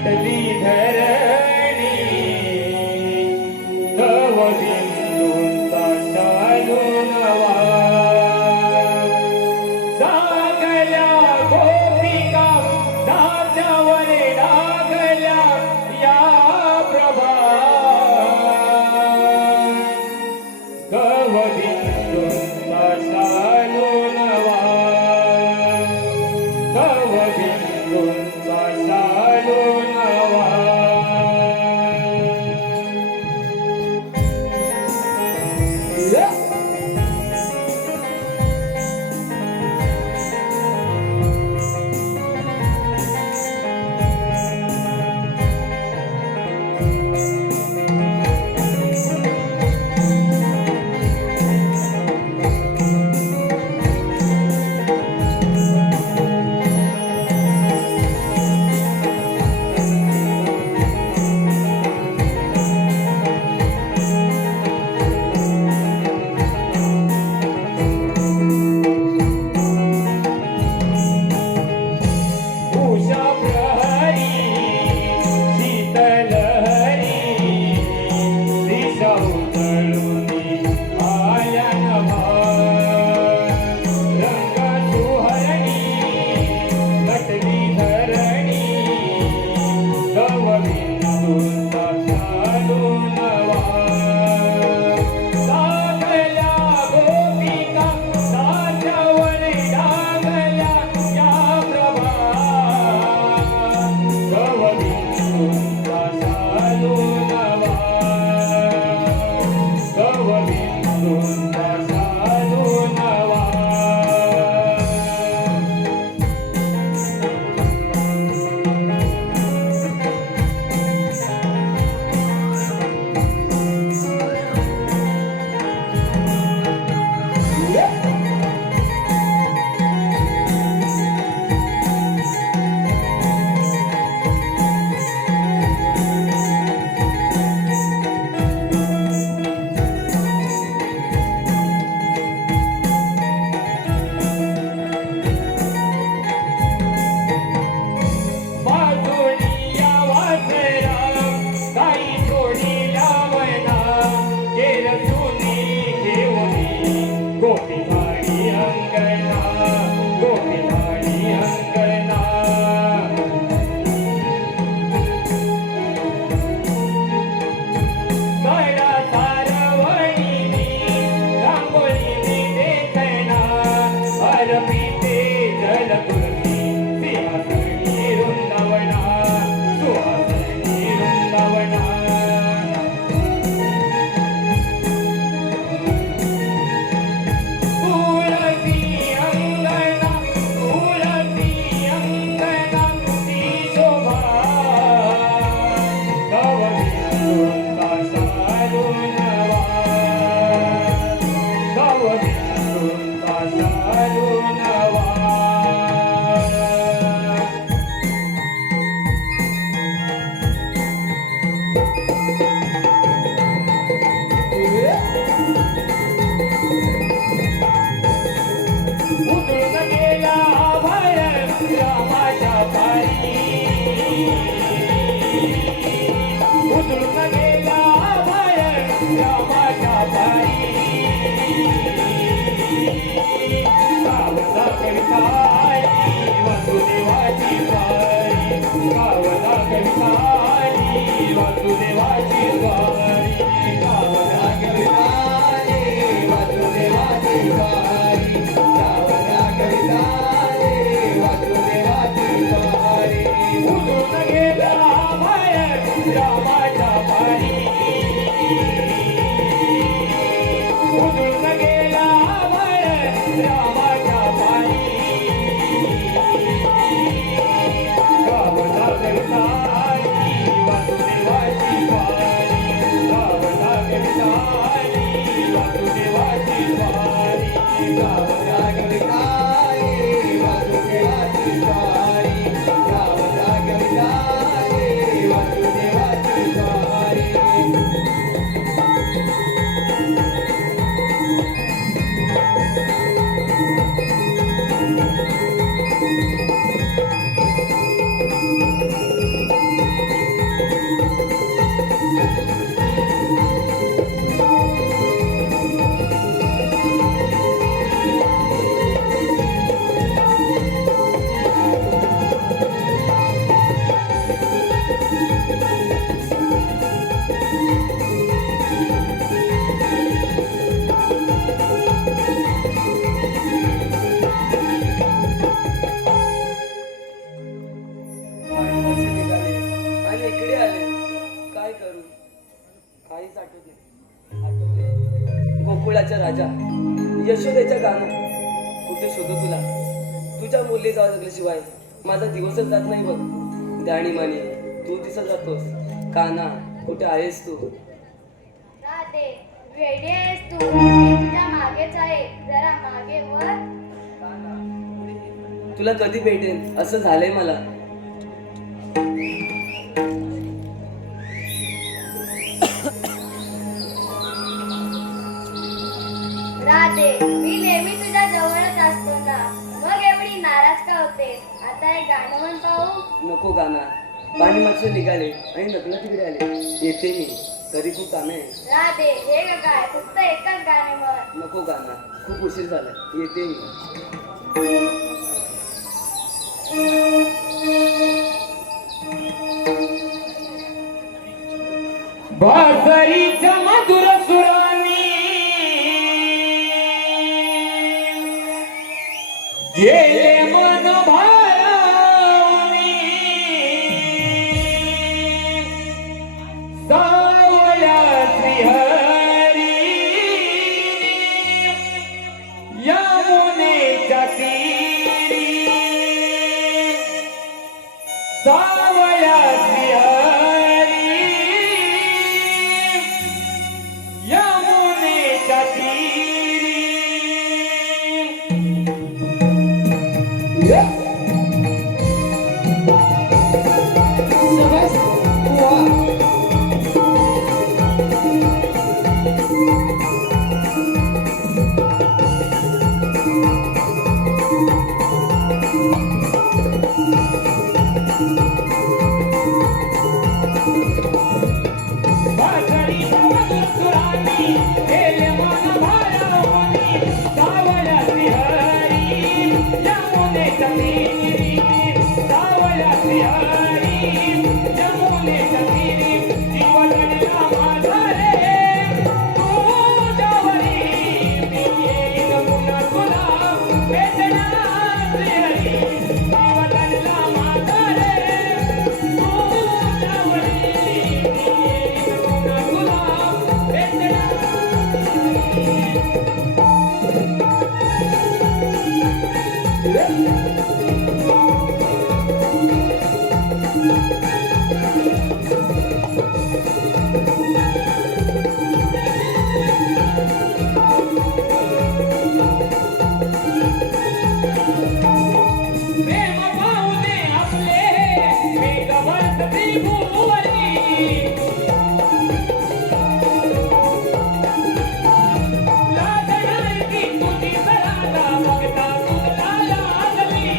नटली धरणी तव बिंदूंचा शालू नवा जागल्या गोपिका दाच्यावर डागल्या या प्रभा तव बिंदूंचा शालू नवा तव बिंदूंचा शालू नवा उषा प्रहरी शीतलहरी दिशा उजळुनी आल्या नभा रंग सुहरणी नटली धरणी तव बिंदूंचा शालू नवा जागल्या गोपिका दाच्यावर डागल्या या प्रभा तव बिंदूंचा शालू नवा तव बिंदूंचा शालू नवा बाजूनिया वासरा काही थोडी लावना केरसुनी घेऊनी गोपी भाडी अंगणा गोपी भाडी अंगणा सडा सारवणीनी रांगोळीनी देखना अर्पिते जलकृती सिंहासनी वृंदावना सुहासनी वृंदावना तुलसी अंगणा ती शोभा तव बिंदूंचा शालू नवा तव बिंदूंचा शालू नवा उधळून गेला भर रामाच्या पायी उधळून गेला भर रामाच्या पायी गावचा कविताई वसुदेवाची वारी गावचा कविताई वसुदेवाची वारी गावचा कविताई वसुदेवाची वारी गावचा कविताई वसुदेवाची वारी उधळून गेला बाहेर रामाच्या पारी उधळून गेला बाहेर रामाच्या पारी गावचा कविताई वसुदेवाची वारी कुठे शोधू तुला? तुझ्या मुली जाऊ लागल्याशिवाय माझा दिवसच जात नाही बघ. दाणी माने तू दिसत जातोस. काना कुठे आहेस तू? राधे, वेडी आहेस तू. मी तुझ्या मागेच आहे. जरा मागे वर. तुला कधी भेटेन असं झालंय मला. राधे, मी नेहमी तुझ्या जवळच असतो ना. मग एवढी नाराज का होते? आता एक गाणं म्हण पाहू. नको गाना. पाणी मागचं निघाले आणि नकला तिकडे आले. येते मी. तरी खूप काम आहे. राधे, हे ग काय फक्त एकच गाणे म्हण. नको गाना. खूप उशीर झाला. येते मी. बासरीच्या मधुर सुरानी गेले मन भारावणी सावया श्रीहरी यमुनेच्या तीरी सावया श्रीहरी यमुनेच्या तीरी बासरीच्या मधुर सुरानी गेले मन भारावणी सावया श्रीहरी यमुनेच्या तीरी सावया श्रीहरी यमुनेच्या तीरी जीव लढला माझा रे तुझ्यावरी मी येईन पुन्हा तुला भेटणार श्रीहरी जीव लढला माझा रे तुझ्यावरी मी येईन पुन्हा तुला भेटणार प्रेम पाहुणे आपले मेघवर्ष त्रिभुवनी लाजणार की तुझी सरागा बघता तुला लागली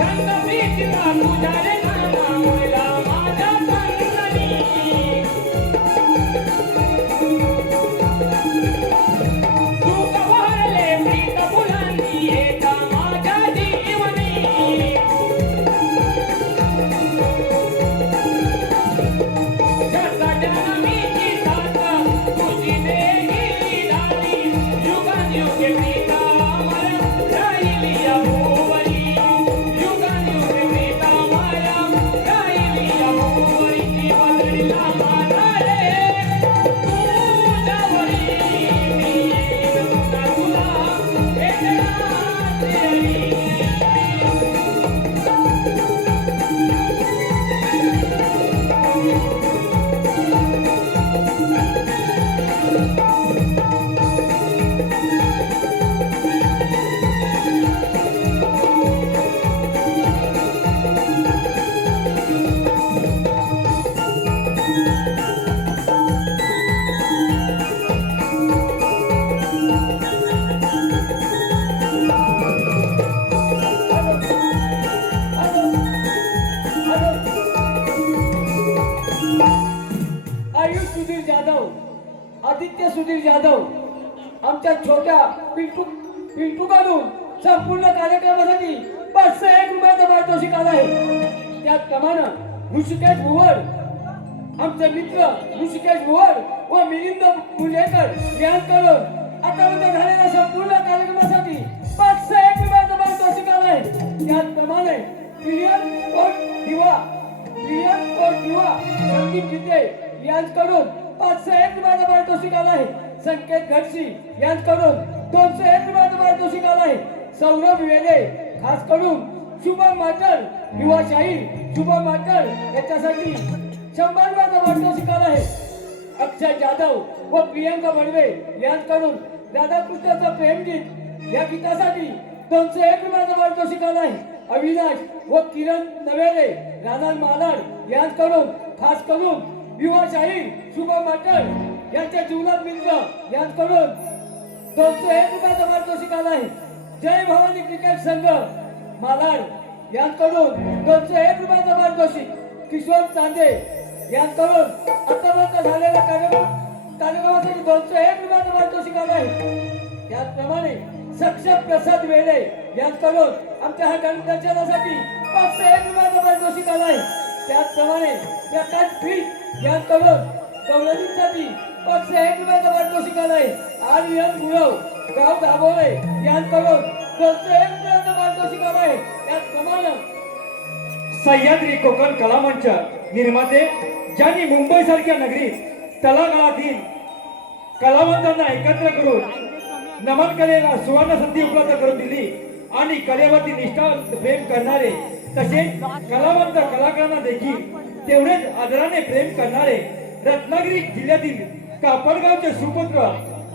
रंग प्रीतीला तुझ्या रे नाना मुला माझ्या संगणी सुख भरले प्रीत फुलांनी एका माझ्या जीवनी जन्मीची साथ तुझी देगी लाली युगानुयुगे प्रीता अमर राहिली या भुवनी युगानुयुगे प्रीता अमर राहिली या भुवनी जीव लढला माझा रे तुझ्यावरी मी येईन पुन्हा तुला भेटणार श्रीहरी आयुष सुधीर जाधव, आदित्य सुधीर जाधव आमच्या छोट्या पिंटू काढून संपूर्ण कार्यक्रमासाठी 501 रुपयाचा पारितोषिक आला आहे. त्याचप्रमाणे ऋषिकेश भुवर आमचे मित्र ऋषिकेश भुवर व मिलिंद मुंडेकर यांकडून आतापर्यंत झालेल्या संपूर्ण कार्यक्रमासाठी 501 रुपयाचा पारितोषिक आला आहे. त्याचप्रमाणे प्रियन कोट दिवा संदीप जिते यांच्याकडून 501 रुपयाचा पारितोषिक आला आहे. संकेत घटशी यांच्याकडून 201 रुपयाचा पारितोषिक आला आहे. सौरभ वेले खास करून शुभम माटर युवा शाहीर शुभम माटर याच्यासाठी 100 रुपयाचा पारितोषिक आला आहे. अक्षय जाधव व प्रियंका बडवे यांच्याकडून राधाकृष्णाचं प्रेमगीत या गीतासाठी 201 रुपयाचा पारितोषिक आला आहे. अविनाश व किरण नवेले राणा मालाड यांच्याकडून खास करून युवा शाहीर शुभम माटर यांच्या जीवनात बिंद यांच्याकडून 201 रुपयाचा पारितोषिक आला आहे. जय भवानी क्रिकेट संघ मालाड यांच्याकडून 201 रुपयाचा पारितोषिक. किशोर चांदे यांच्याकडून आतापर्यंत झालेल्या कार्यक्रमासाठी 201 रुपयाचा पारितोषिक आला आहे. त्याचप्रमाणे सक्षम प्रसाद वेळे यांच्याकडून आमच्या ह्या गणदर्शनासाठी 501 रुपयाचा पारितोषिक आला आहे. त्याचप्रमाणे प्रकाश पीठ यांच्याकडून गौरवीसाठी 501 रुपयाचा पारितोषिक आला आहे. आर्यन गुरव गाव दाभोळे यांच्याकडून 201 रुपयाचा पारितोषिक आला आहे. त्याचप्रमाणे सह्याद्री कोकण कलामंच निर्माते ज्यांनी मुंबई सारख्या नगरीत तळागाळातील कलावंतांना एकत्र करून नमन कलेला सुवर्ण संधी उपलब्ध करून दिली आणि कलेवरती निष्ठा प्रेम करणारे तसेच कलावंत कलाकारांना देखील तेवढेच आदराने प्रेम करणारे रत्नागिरी जिल्ह्यातील कापडगावचे सुपुत्र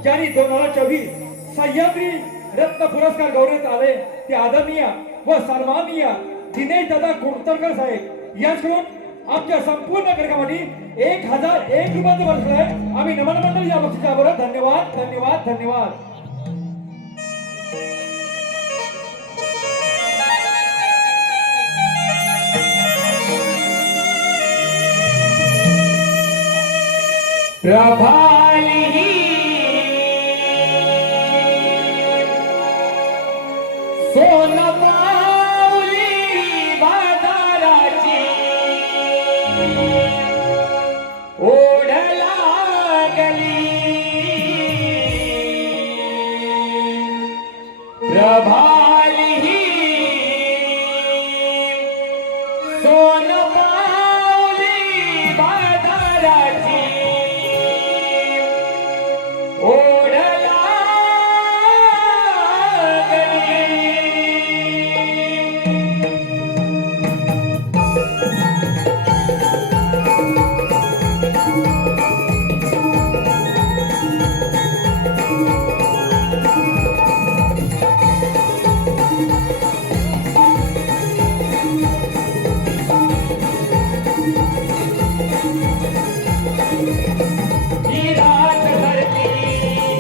ज्यांनी 2024 सह्याद्री रत्न पुरस्कार गौरवण्यात आले ते आदरणीय व सन्माननीय दिनेश दादा कुडतरकर साहेब यांच्याकडून आमच्या संपूर्ण कार्यक्रमासाठी 1001 रुपयाचं बक्षीस आहे. आम्ही नमन मंडळी या बक्षिसाबरोबर धन्यवाद धन्यवाद धन्यवाद. प्रभाली सोनमाऊली बाजाराची ओढ लागली. प्रभाली सोनमाऊली बाजाराची ओढ लागली. ही रात धरती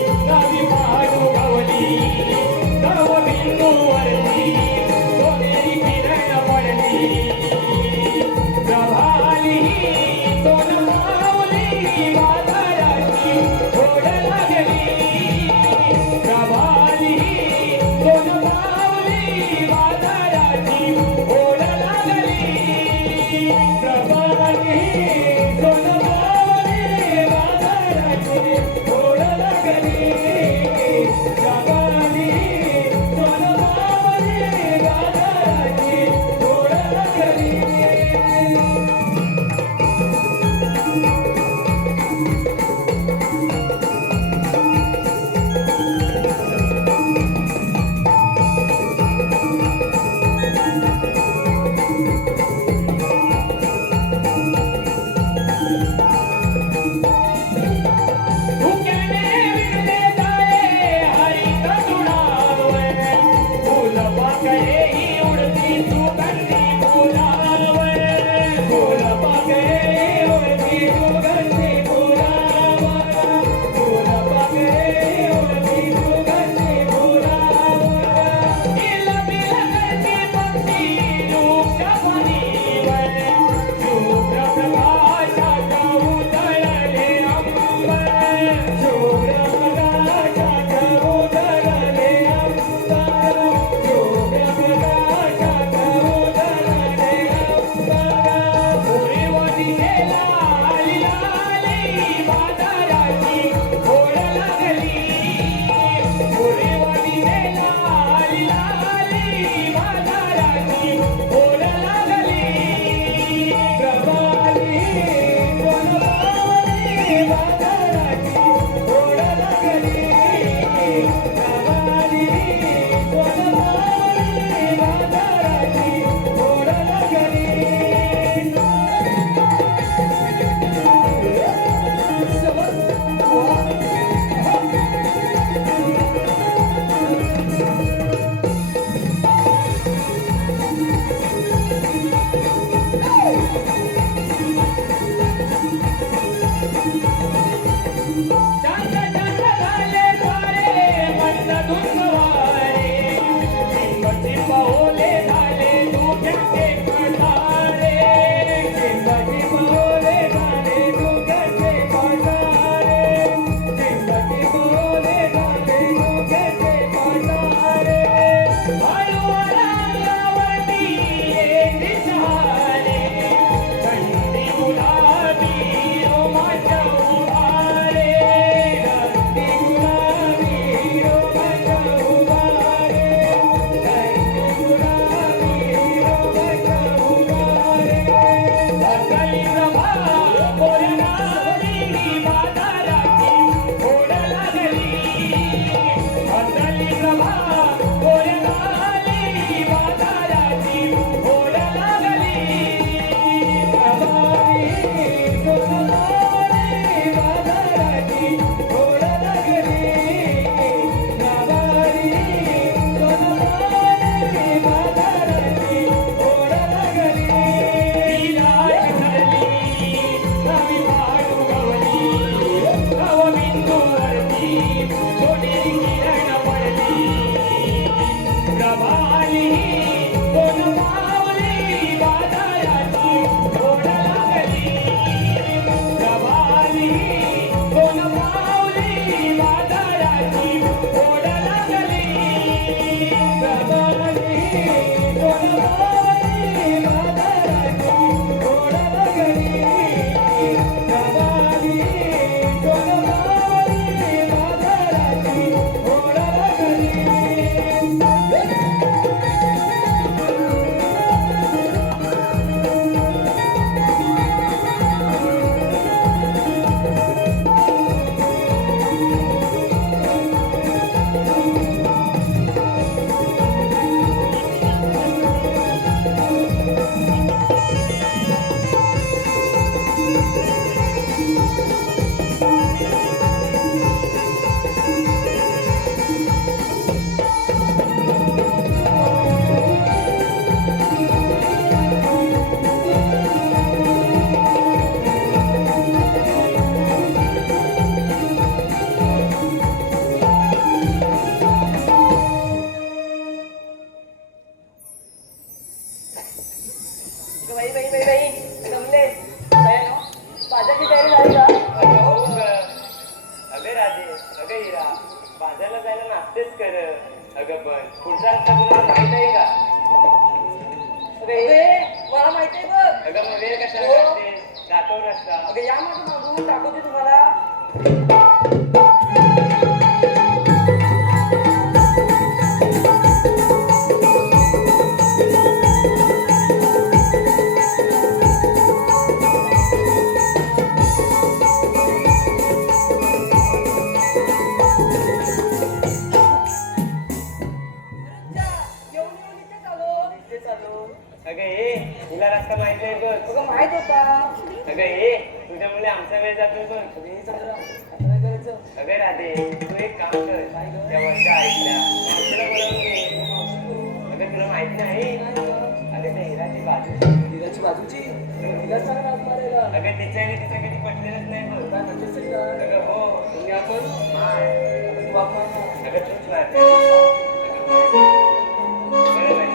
राधे, अगं हिरा, बाजारला जायला नाचतेच कर. अगं पण पुढचा रस्ता तुला माहित आहे का? मला माहिती आहे बघ. अगं मग वेळ कशाला हो. काढतेस? दाखव रस्ता. अगं या माझं मागून दाखवते तुम्हाला. इथे चालू. अगं हे हिला रस्ता माहित आहे बघ. अगं माहित होता. अगं हे तुझ्यामुळे आमचा वेळ जातोय बघ. अगं हे चंद्रा, आता काय करायचं? अगं राधे, तू एक काम कर. त्या वर्षा ऐकल्या मावशीला बोलावून घे. अगं तुला माहित नाही, अगं त्या हिराची बाजू. हिराची बाजूची हिला सांग ना मारायला. अगं तिचं आणि तिचं कधी पटलेलंच नाही बघ. काय म्हणतेस ते का? अगं हो. तुम्ही आपण माय. अगं तू बाप मार. अगं तूच मार. बरोबर.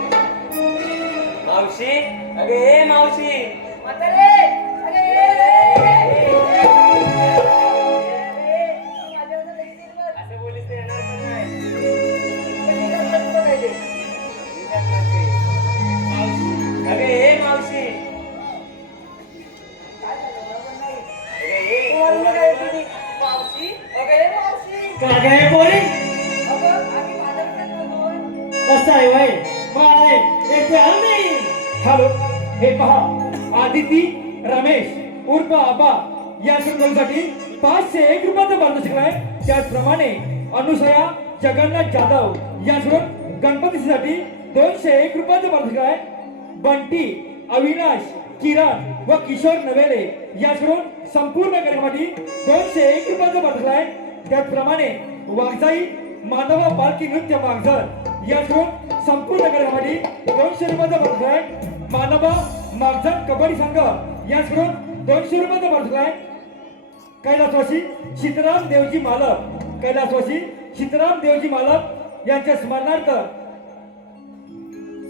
मावशी, अगं हे मावशी. म्हातारे, अरे माझ्यावर लगेच येईल बघ. असं बोलीस तर येणार पण नाही. पण हिला सांग तुला काय ते. मी जात नसते. अगं हे मावशी. काय झालं? बरोबर नाही. अगं हे तुम्हाला काय येते? मावशी, अगं हे मावशी. काय काय पोरी अगं आम्ही बाजारात बोलतोय. कसं आहे वय मारे एक नाही. हॅलो, हे पहा, आदिती रमेश उर्फ आबा या सर्वांसाठी 501 रुपयाचा पारितोषिक आहे. त्याचप्रमाणे अनुसया जगन्नाथ जाधव या सर्व गणपतीसाठी 201 रुपयाचं पारितोषिक आहे. बंटी अविनाश किरण व किशोर नवेले या सर्व संपूर्ण कार्यक्रमासाठी 201 रुपयाचं पारितोषिक आहे. त्याचप्रमाणे वाघजाई मानव पालखी नृत्य मागझर या सर्व संपूर्ण कार्यक्रमासाठी 200 रुपयाचा पारितोषिक आहे. मानवा मागझर कबड्डी संघ या सर्व 200 रुपयाचा पारितोषिक आहे. कैलासवासी सीताराम देवजी मालक, कैलासवासी सीताराम देवजी मालक यांच्या स्मरणार्थ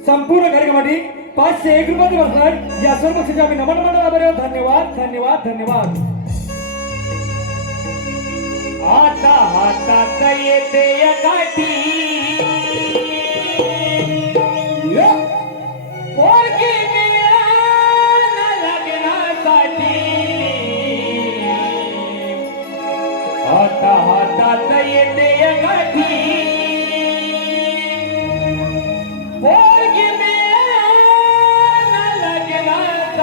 संपूर्ण कार्यक्रमासाठी 501 रुपयाचे पारितोषिक आहे. या सर्व पक्षाचे आम्ही नमन मंडळाबरोबर धन्यवाद धन्यवाद धन्यवाद. आता हातात येते या काठी. पोरगी मिळाना लग्नासाठी. आता हातात येते या काठी. पोरगी मिळाना लग्नासाठी.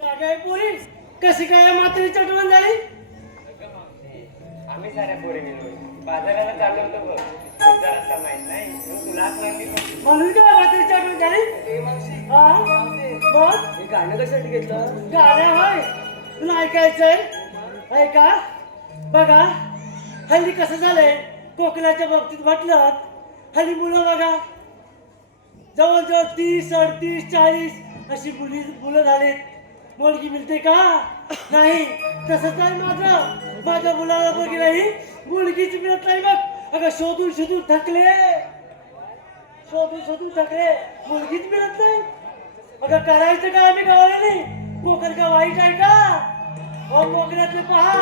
काय पोरी कशी काय म्हातारीची आठवण झाली? अगं मावशी, आम्ही साऱ्या पोरी गेलो बाजाराला चाललो होतो बघ. तुझा रस्ता माहित नाही म्हणून तुला माहिती नव्हती. म्हणून काय म्हातारीची आठवण झाली? ए मावशी हा? मावशी, मग हे गाणं कशासाठी घेतलं? गाण्या होय तुला ऐकायचंय? ऐका बघा हल्ली कसं झालंय कोकणाच्या बाबतीत म्हटलं हल्ली मुलं बघा जवळजवळ 30, 38, 40 अशी मुलं झालीत. मुलगी मिळते का? नाही. तसंच आहे माझ्या मुलाला बघितलंही मुलगीच मिळत नाही बघ. अगं शोधून शोधून थकले मुलगीच मिळत नाही. अगं करायचं काय आम्ही गावाला नाही. कोकण का वाईट आहे का? हो कोकणातले पहा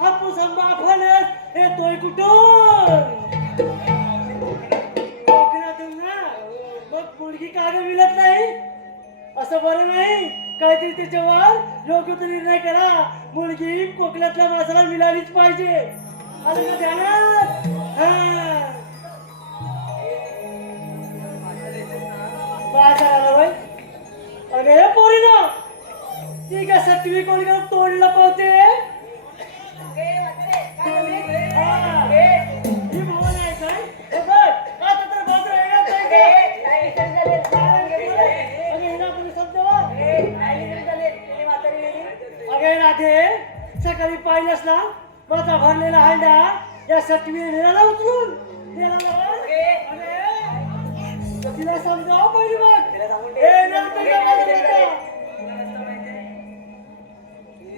हापूस आंबा फणस येतोय कुठून? कोकणातून ना. मग मुलगी का गं मिळत नाही? असं बरं नाही. काहीतरी त्याच्यावर योग्य तो निर्णय करा. मुलगी कोकणातल्या माणसाला मिळालीच पाहिजे. आलं का ध्यानात? हा. बाजाराला बाई अरे पोरी ना ती का सटवी कोणी का तोडलं पावते. ही भावना आहे काय? हे बघ, आता तर बाजार येणार नाही का? अगं हिला कोणी समजावं? अगं राधे सकाळी पाहिलंस ना माझा भरलेला हांडा या सटवीने नेला उचलून नेला ना? अरे तिला समजावं पहिली बघ. ए नंतर का बाजारात?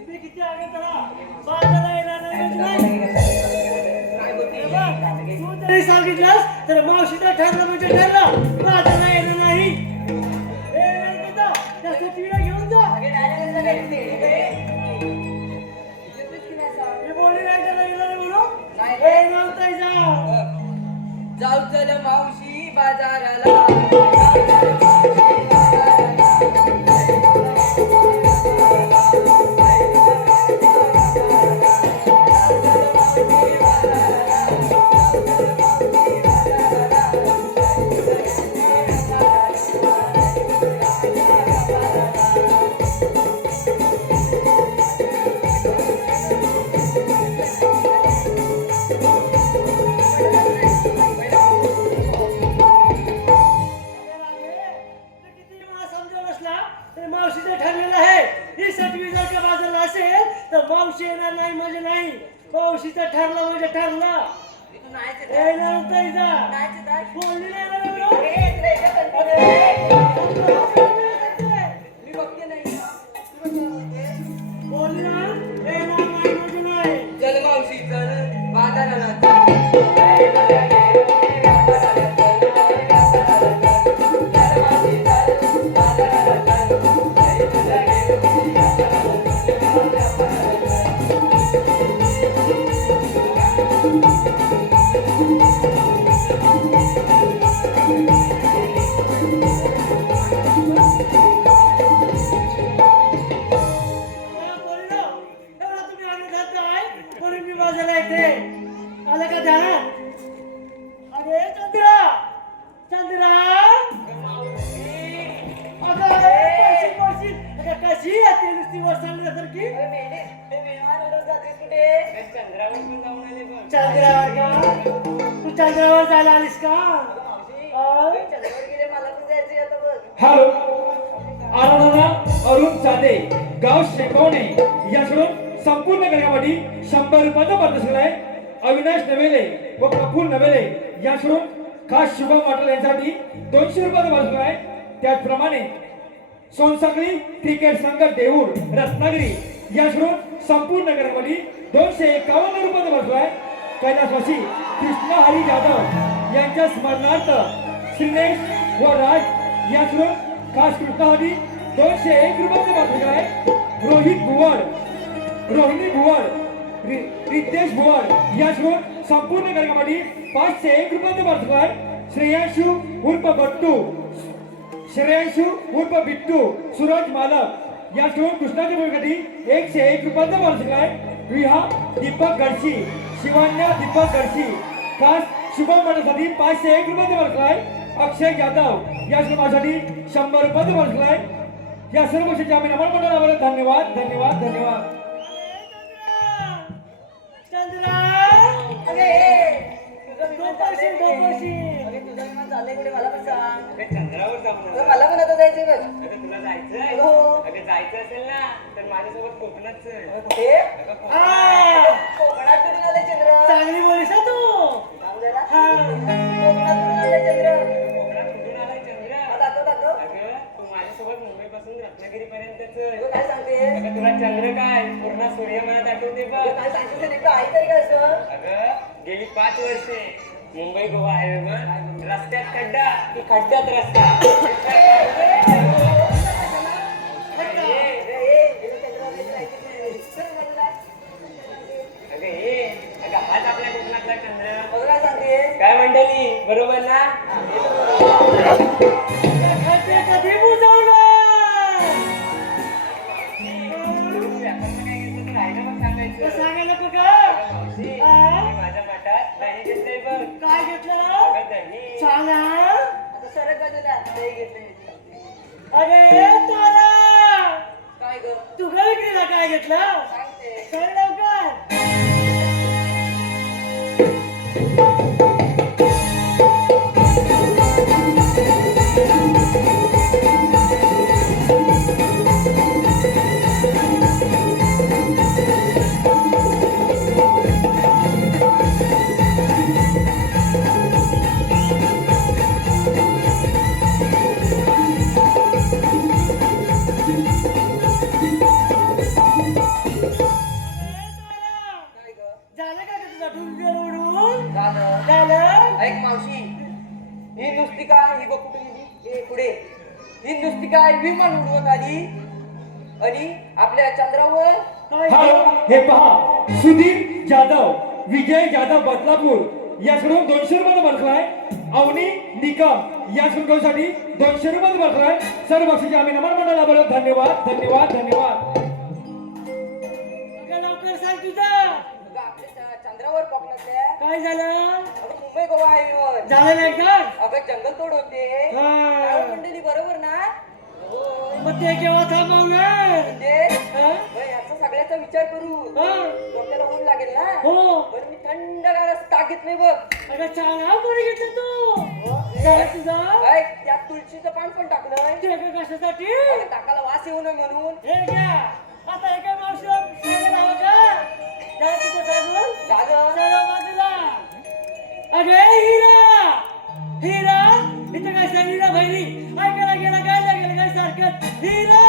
मी किती आगे त्याला बाजाराला येणार नाही म्हणजे नाही. तू तरी सांगितलंस तर मावशीचं ठरलं म्हणजे ठरलं. बाजाराला येणार नाही. ए नंतर त्या सटवीला घेऊन जा. मी बोलली नाही त्याला येणार नाही म्हणून. ए नंतर जा. जाऊ चल मावशी बाजाराला. किती मला समजून असला तरी मावशीचं ठरलेलं आहे. ही सटवी जर का बाजारला असेल तर मावशी येणार नाही म्हणजे नाही. मावशीचं ठरलं म्हणजे ठरलं. ए नंतर जा. बोलली नाही ना बरोबर? मी बघते नाही. बोलली ना? ए नाही म्हणजे नाही. चल मावशी चल बाजाराला. बोललो एवढा तुम्ही आम्ही घालताय म्हणून मी बाजारला येते. आलं का ध्यानात? अरे चंद्रा अगं पळशील. अगं कशी येते नुसती वर सांगण्यासारखी? चंद्रावर पण जाऊन आले बघ. चंद्रावर का? तू चंद्रावर जायला आलीस का? हॅलो आराधना अरुण साधे गाव शेकवणे याकडून संपूर्ण गणगावाडी 100 रुपयाचा पारितोषिक आहे. अविनाश नवेले व प्रफुल्ल नवेले याकडून खास शुभम वाटल यांसाठी 200 रुपयाचा पारितोषिक आहे. त्याचप्रमाणे सोनसकळी क्रिकेट संघ देऊळ रत्नागिरी याकडून संपूर्ण गणगावाडी 251 रुपयाचा पारितोषिक आहे. कैलासवासी कृष्णा हरी जाधव यांच्या स्मरणार्थ श्रीनेश व राज याकडून खास कृष्णावधी 201 रुपयाचे पारितोषिक आहे. रोहिणी भुवड रितेश भुवड याकडून संपूर्ण गणगावाडी 501 रुपयाचे पारितोषिक आहे. श्रेयांशू उर्फ बिट्टू सूरज मालक याकडून कृष्णाच्या मुलासाठी 101 रुपयाचा पारितोषिक आहे. विहा दीपक गडशी शिवान्या दीपक गडशी खास शुभम वाटसाठी 501 रुपयाचे पारितोषिक आहे. अक्षय जाधव या श्रमासाठी 100 रुपयाचे पारितोषिक आहे. या सर्व गोष्टीचे आम्ही नमन मंडळावर धन्यवाद धन्यवाद धन्यवाद. अरे तुझं विमान चाललंय कुठे मला पण सांग. अगं चंद्रावर जाऊ अगं, ना. मला पण आता जायचंय बघ. अगं तुला जायचंय हो. अगं जायचं असेल ना तर माझ्यासोबत कोकणात चल. अगं, कुठे अगं कोकणात कुठून आलंय चंद्र? चांगली बोलीस हा तू. सांग जरा. कोकणात कुठून आलंय चंद्र? कोकणात कुठून आलाय चंद्र? हा, दाखव दाखव. अगं तू माझ्यासोबत मुंबई पासून रत्नागिरी पर्यंत चल. अगं, काय सांगते? अगं तुला चंद्र काय पूर्ण सूर्यमानात आठवते बघ. अगं, काय सांगते ते नेमकं आहे तरी काय असं? अगं गेली 5 वर्षे मुंबई गोवा हायवेवर रस्त्यात खड्डा की खड्ड्यात रस्ता. अगं हे अगं हाच आपल्या कोकणातला चंद्र. अगं, काय सांगते? काय मंडळी बरोबर ना? खड्डे कधी बुजवणार? व्यापारला काय घेतलं तर राहिलं मग सांगायचं. सांगायला नको का? अगं मावशी, मी माझ्या पाठात दही घेतलंय बघ. काय घेतलं? अगं दही. सांगा. आता सरक बाजूला. दही घेतलंय. अरे तारा, काय ग? तुला विक्रीला काय घेतलं? सांगते. सांग लवकर. काय ग? झालं का ग तुझा डुंगर उडून? झालं. झालं? ऐक मावशी, ही नुसती काय ही बघ कुठे गेली? हे पुढे ही नुसती काय विमान उडवत आली आणि आपल्या चंद्रावर काय हा हे पहा सुधीर जाधव विजय जाधव बदलापूर याकडून 200 रुपये बरखलाय. अवनी निकम या शुल्कासाठी 200 रुपये बरखलाय. सर्व बक्षिसे आम्ही नमन मंडळाला बोलत धन्यवाद धन्यवाद धन्यवाद. अगं, लवकर सांग तुझं. अगं, आपल्या चंद्रावर कोकणातल्या काय झालं? अगं मुंबई गोवा हायवेवर झालं नाही का? अगं जंगल तोड होते. हा. काय मंडळी बरोबर ना? मग ते केव्हा थांबवणार? म्हणजे हा? बरं, याचा सगळ्याचा विचार करू. हा. डोक्याला ऊन लागेल ना? हो. बरं, मी थंडगार असं ताक घेतलंय बघ. अगं, चहा कोणी घेतलं तू? झालं तुझं? ऐक, त्यात तुळशीचं पान पण टाकलंय. ते का कशासाठी? अगं, ताकाला वास येऊ नये म्हणून. हे घ्या. आता एका मावशीला सांगायला हवं का? झालं तुझं साजून? झालं. चला बाजूला. अगे हिरा, हिरा, इथं काय सांग हिरा बहिणी? ऐकायला गेला काय लागेल काय सारखं? हिरा.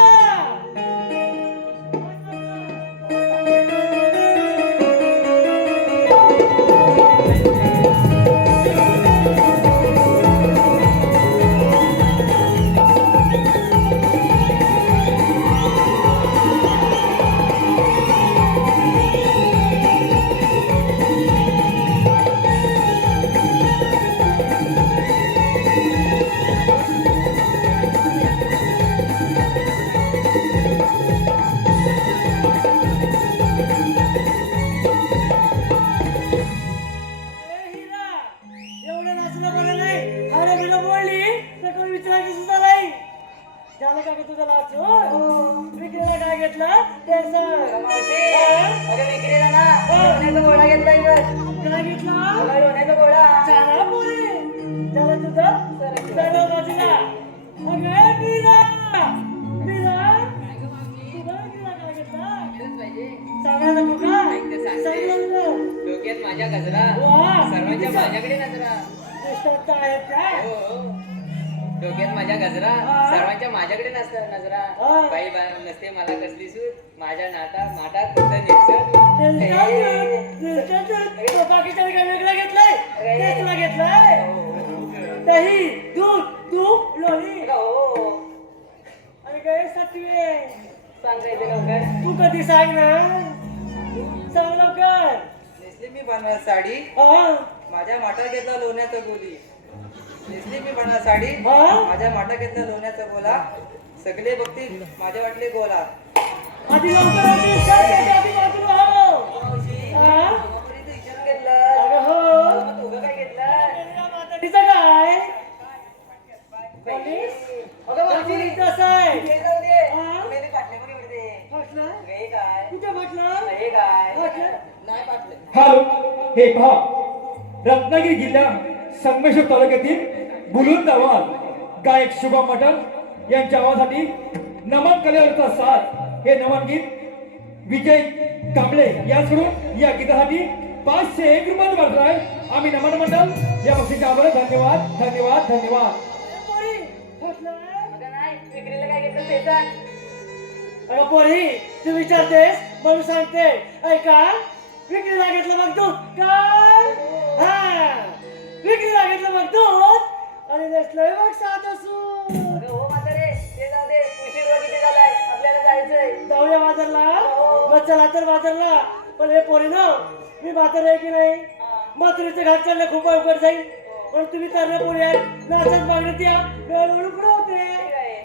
एवढं नाचलं बरं नाही. अरे बिलं बोलली तर कोणी विचारायचं सुद्धा नाही. झालं का ग तुझं नाचून? विक्रीला काय घेतलं ते सांग. मावशी, अगं विक्रीला ना लोण्याचा गोळा घेतलाय बघ. काय घेतलं? अगं, लोण्याचा गोळा. चाला पोरी. झालं तुझं? सर्व बाजूला. अगं मीरा, मीरा, तुला विक्रीला काय घेतलं? सांगायला नको का? सांग लवकर. डोक्यात माझ्या गजरा वा. सर्वांच्या माझ्याकडे नजरा. दिसतात आहेत काय? हो. डोक्यात माझ्या गजरा हा. सर्वांच्या माझ्याकडे नसतात नजरा. हा. बाई नसते मला कसली सूट माझ्या माठात फक्त निरसत. बाकीच्याने काय वेगळं घेतलंय? तेच तुला घेतलंय? दही, दूध, तूप, लोणी हो. आणि काय सातवे. सांगायचं लवकर. तू कधी सांग ना? सांग लवकर. नेसली मी बनवा साडी हा? माझ्या माठात घेतला लोण्याचा गोली. नेसली मी बनवा साडी हा? माझ्या माठात घेतला लोण्याचा गोला. सगळे बघतील माझ्या वाटले गोला. आधी लवकर आधी सांग, त्याच्या आधी बाजूला हो. हा? बापरे, तू विचारून घेतलं. अगं हो. मग तुझं काय घेतलं? तिचं काय? बाई. अगं मावशी, कसं आहे? हे जाऊ दे. कुठे म्हटलं हे काय म्हटलं नाही पाटलं. हॅलो, हे पहा, रत्नागिरी जिल्हा संगमेश्वर तालुक्यातील बुलुंद आवाज गायक शुभम मटन यांच्या आवाजासाठी नमन कलेवरचा साथ हे नमन गीत विजय कांबळे यांकडून या गीतासाठी 501 रुपये वाटत आहे. आम्ही नमन मंडळ या बक्षीच्या आभार. धन्यवाद धन्यवाद धन्यवाद. पोरी म्हटलं अगं नाही, विक्रीला काय घेतलं ते सांग. अगं पोरी तू विचारतेस म्हणून सांगते ऐका विक्रीला घेतलं मग दूध काय हा विक्रीला घेतलं मग दूध आणि नेसलंय मग साधं सूट. अगं हो म्हातारे, ते जाऊ दे. उशीर किती झालाय, आपल्याला जायचंय. जाऊया बाजारला मग चला तर बाजारला. पण हे पोरी ना मी म्हातारे आहे की नाही म्हातारीचं घाट काढणं खूप अवघड जाईल. पण तुम्ही तर पोरी आहे नाचत मागण्यात या वेळ पुढे होते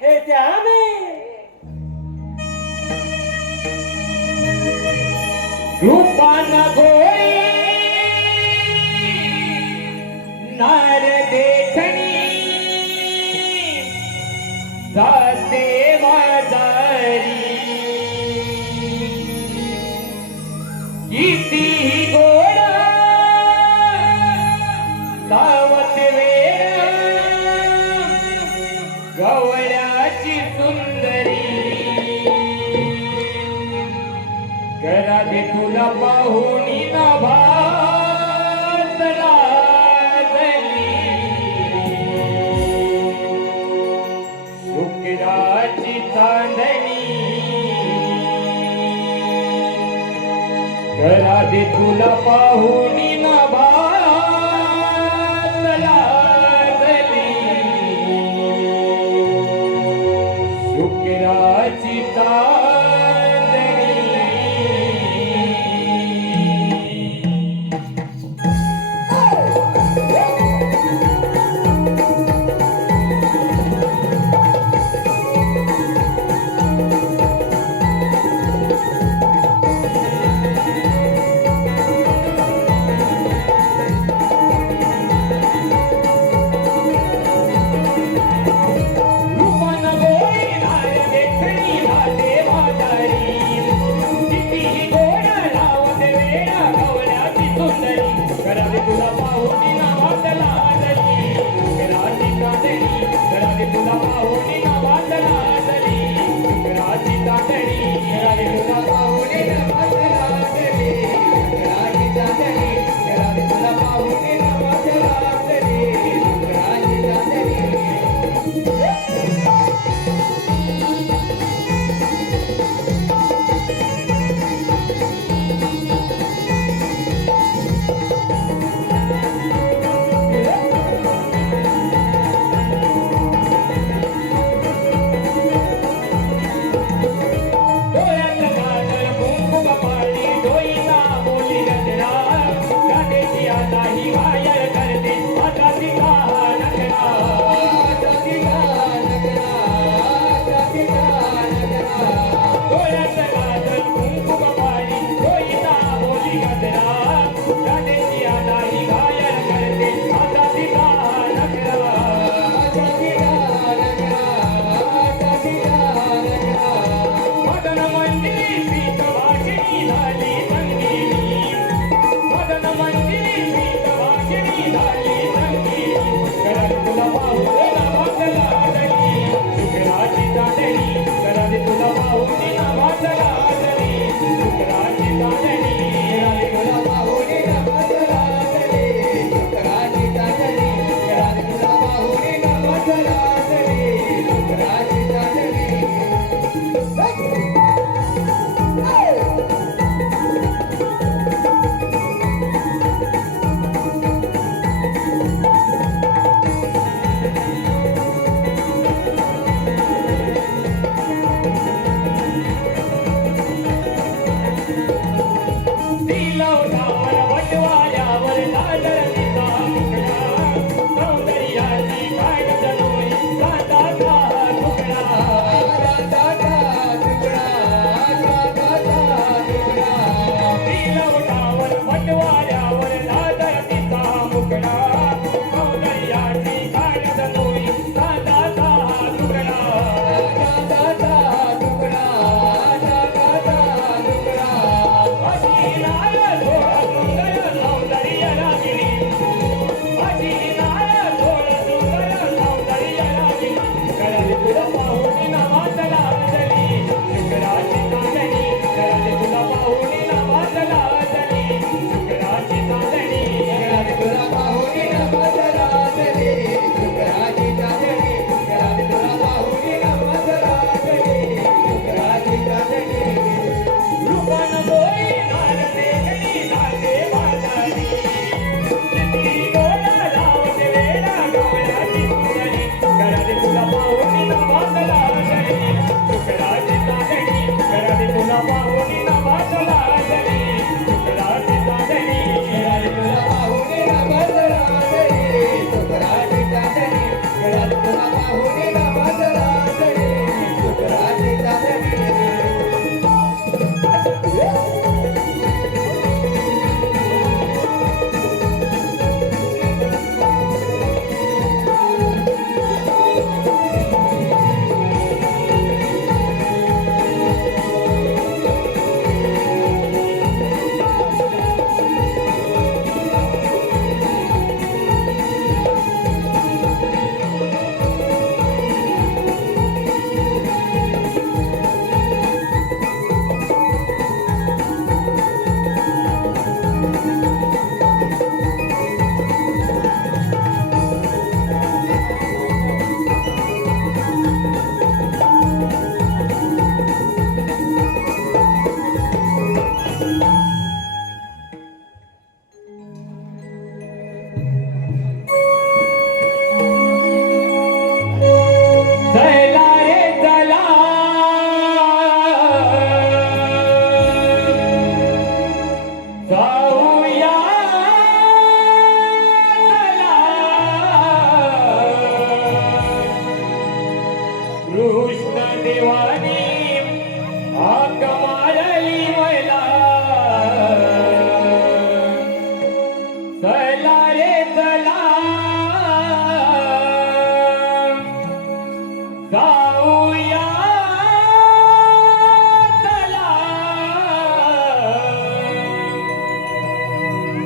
हे त्या नाही. रूपाना गोरी नार देखणी जाते बाजारी किती गोडा सावत वेळा गवळ्याची सुंदरी करा दे तुला पाहुणी ना भातला शुक्राची चांदणी करा दे तुला पाहुणी ना भातला शुक्राची चांदणी.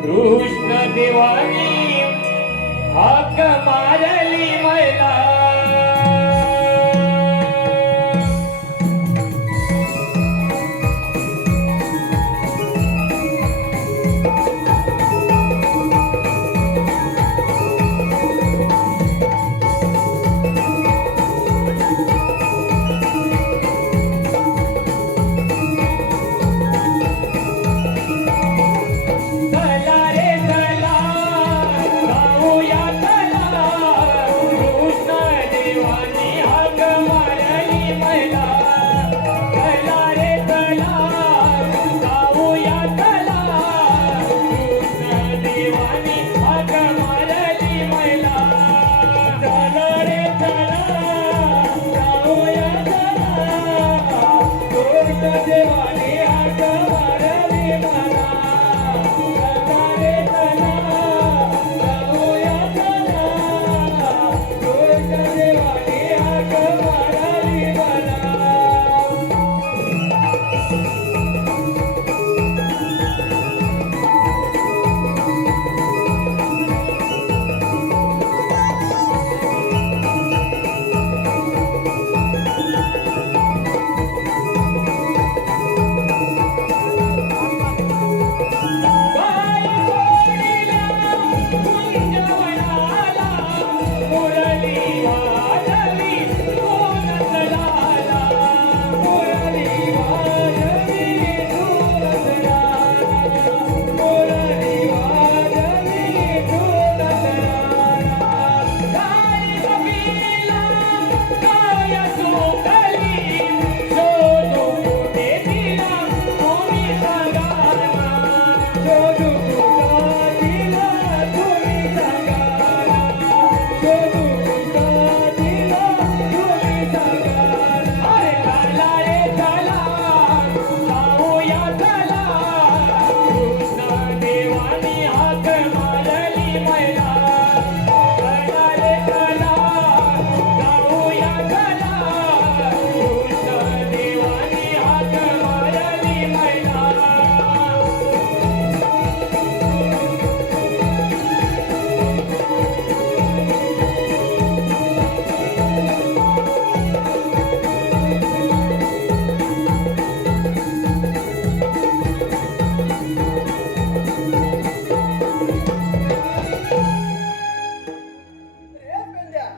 कृष्ण देवानी हाक मारली मला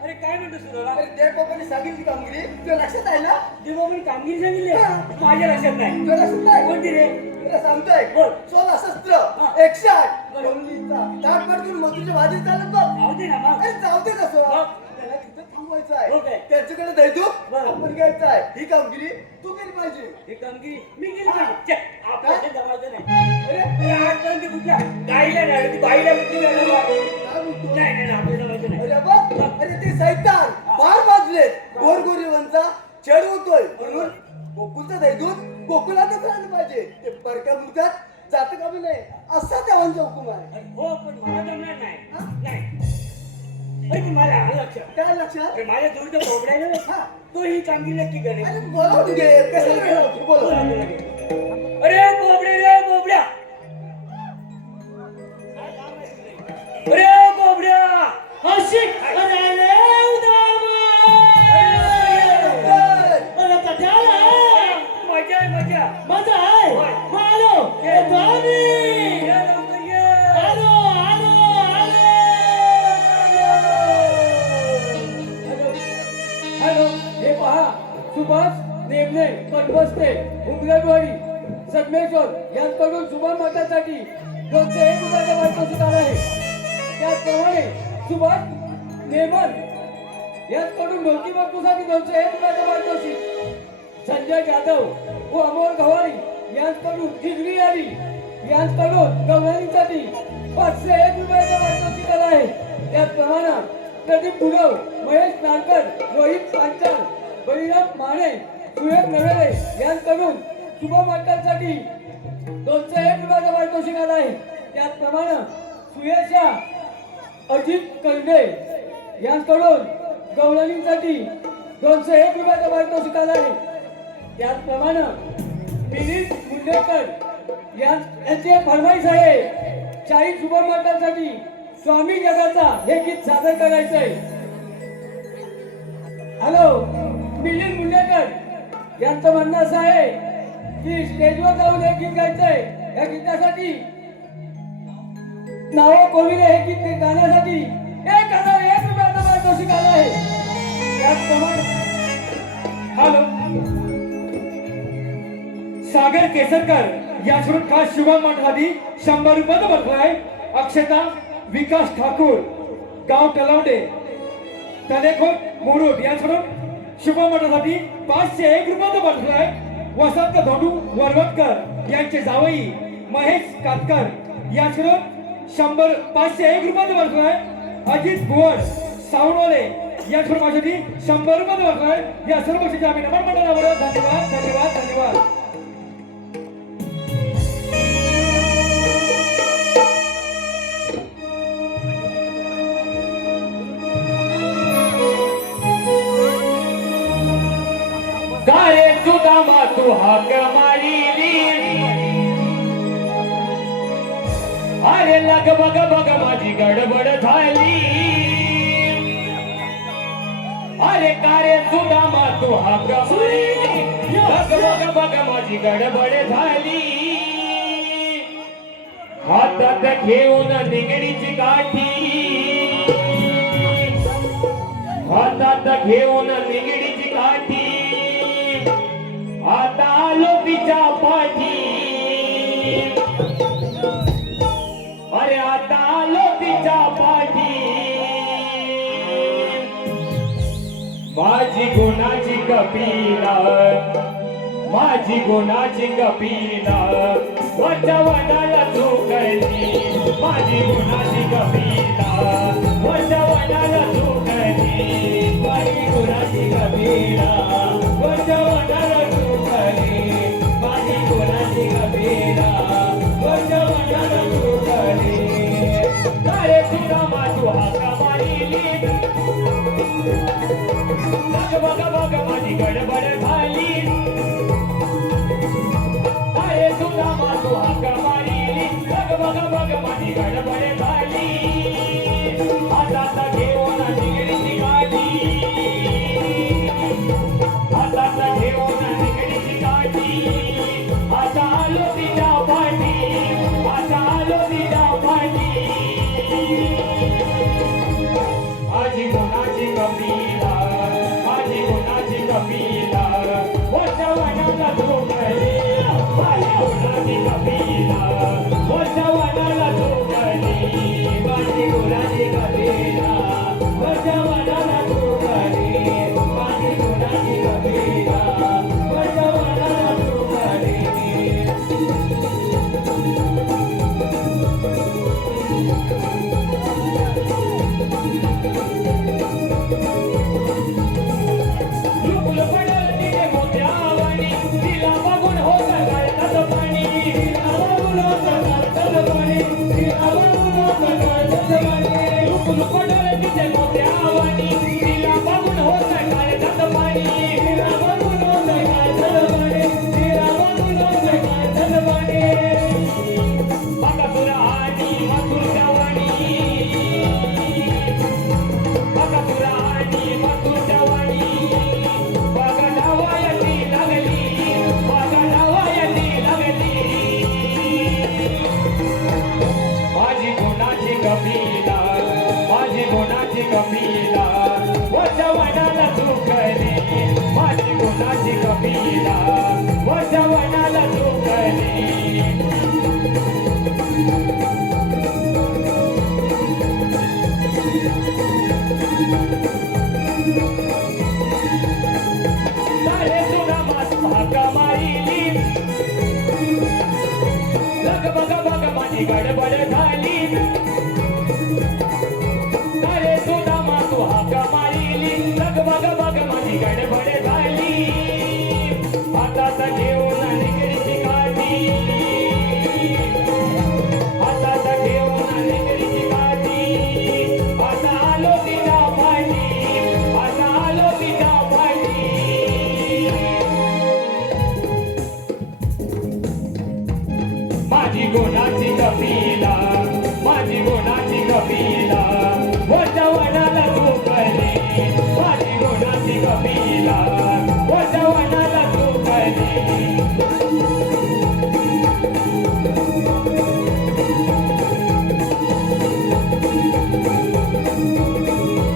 अरे काय म्हणतो सुरोला? त्या बाबांनी सांगितली कामगिरी तुला लक्षात आहे ना? देवाबाई कामगिरी सांगितली माझ्या लक्षात नाही. तुला लक्षात नाही? कोणती रे? तुला सांगतोय बोल. 16 शस्त्र 108 गवळणीचा ताटपट घेऊन मथुरेच्या बाजूला चालत बघ. जाऊ दे ना मग. अरे जाऊ दे कसं मग? त्याला तिथं थांबवायचं हो आहे काय? त्यांच्याकडे दैदूक बरं. आपण घ्यायचं आहे ही कामगिरी तू केली पाहिजे. ही कामगिरी मी केली पाहिजे. चल, आपल्याला जमायचं नाही. अरे अरे आजपर्यंत कुठल्या गाईला नाही ती बाईला कुठली काय बोलतो? नाही नाही आपल्याला जमायचं नाही. अरे बघ अरे ते सैतान फार वाजलेत गोरगोरीवांचा चढ होतोय म्हणून गोकुलचा दैदूत गोकुलातच राहिलं पाहिजे. ते परक्या मुलगात जात कामी नाही असा देवांचा हुकूम आहे. हो पण मला जमणार नाही. नाही अरे ती मला आलं लक्षात. काय लक्षात? अरे माझ्या जोडीचा बोबडा आहे ना हा. तो ही कामगिरी नक्की करेल. अरे बोलावून घे कशाला वेळ होतो? बोलव. अरे बोबडे रे बोबड्या अरे बोबड्या हर्षिक अरे मजा आहे मजा मजा आहे मारो ए बाबी ये लवकर ये. आलो आलो हॅलो हे पहा सुभाष नेमणे कटबसते उमरेडवाडी सगमेश्वर यांच्याकडून सुभाष मठासाठी 201 रुपयाचा वाटप आला आहे. त्याचप्रमाणे सुभाष नेमन यांच्याकडून ढोलकी बापूसाठी 201 रुपयाचा वाटप संजय जाधव व अमोल गव्हाणी यांच्याकडून जिगरी आली यांच्याकडून गव्हाणीसाठी 501 रुपयाचा वाटप आला आहे. त्याचप्रमाणे प्रदीप गुरव महेश नारकर रोहित पांचाल बळीराम माने सुरेश नवेरे यांच्याकडून शुभ मंडळासाठी 201 रुपयाचा वाटप आला आहे. त्याचप्रमाणे सुयशा अजित कर्डे यांच्याकडून गवळणीसाठी 201 रुपयाचा वाटप आला आहे. त्याचप्रमाणे मिलिंद मुंडेकर यांचे फरमाईश आहे शाही शुभम मंडळासाठी स्वामी जगाचा हे गीत सादर करायचंय. हॅलो, मिलिंद मुंडेकर यांचं म्हणणं असं आहे की स्टेजवर जाऊन हे गीत गायचंय. या गीतासाठी नाव कोविले हे गीत गाण्यासाठी 1,001 रुपयाचा पारितोषिक आलं आहे. त्याचप्रमाणे हॅलो, सागर केसरकर याकडून खास शुभम मंडळासाठी 100 रुपयाचा बसलाय. अक्षता विकास ठाकूर गाव तलावडे तलेखोट मुरुड याकडून शुभम मंडळासाठी 501 रुपयाचा बसलाय. वसंत धोंडू वरवटकर यांचे जावई महेश कातकर याकडून 501 रुपयाचा बसलाय. अजित भुवन सावणोले याकडून माझ्यासाठी 100 रुपयाचा बसलाय. या सर्व गोष्टीचे आम्ही नमन मंडळावर धन्यवाद धन्यवाद धन्यवाद. गारे सुदामा तू हाक मारिली, अरे लग बग बग माझी गडबड झाली. अरे कारे सुदामा तू हाक मारिली, लग बग बग माझी गडबड झाली. हातात घेऊन निगडीची काठी, हातात घेऊन निगडीची काठी, आता आलो तिच्या पाठी. अरे आता आलो तिच्या पाठी. माझी गुणाची कपिला, माझी गुणाची कपिला वरच्या वनाला झोकली. माझी गुणाची कपिला वरच्या वनाला झोकली. माझी गुणाची कपिला वरच्या वनाला झोकली. माझी गुणाची कपिला वरच्या वनाला झोकली. अरे सुदामा तू हाका मारिली, लग बग बग माझी गडबड झाली. अरे सुदामा तू हाका मारिली, लग बग बग माझी गडबड झाली. हातात घेऊन निगडीची काठी, हातात घेऊन निगडीची काठी, आता आलो तिच्या पाठी, आता आलो तिच्या पाठी. माझी गुणाची कपिला, माझी गुणाची कपिला वरच्या वनाला झोपली. माझी गुणाची कपिला वरच्या वनाला झोपली. माझी गुणाची कपिला वरच्या वनाला झोपली. माझी गुणाची कपिला वरच्या वनाला झोपली. लुकलं पडलं तिथे मोत्यावानी, तिला बघून होतं गळतात पाणी. तिला बघून होतं गळतात पाणी, तिला बघून होतं गळतात पाणी. लुकलं पडलं तिथे मोत्यावानी, तिला बघून होतं गळतात पाणी. तिला बघून होतं गळतात पाणी, तिला बघून होतं गळतात पाणी. बकासूर आणि मथुरच्या वाणी, बकासूर आणि मथुरच्या वाणी. बघा डावायची लागली, बघा डावायची लागली. माझी गुणाची कपिला, माझी गुणाची कपिला वरच्या वनाला झोकली. माझी गुणाची कपिला वरच्या वनाला झोकली. सारे सुदामा तू हाका मारिली, लग बग बग माझी गडबड झाली. सारे सुदामा तू हाका मारिली, लग बग बग माझी गडबड झाली. हातात घेऊन निगडीची काठी, हातात घेऊन निगडीची काठी, आता आलो तिच्या पाठी, आता आलो तिच्या पाठी. माझी गुणाची कपिला माझी गुणाची कपिला वनाला झोपली माझी गुणाची कपिला वनाला झोपली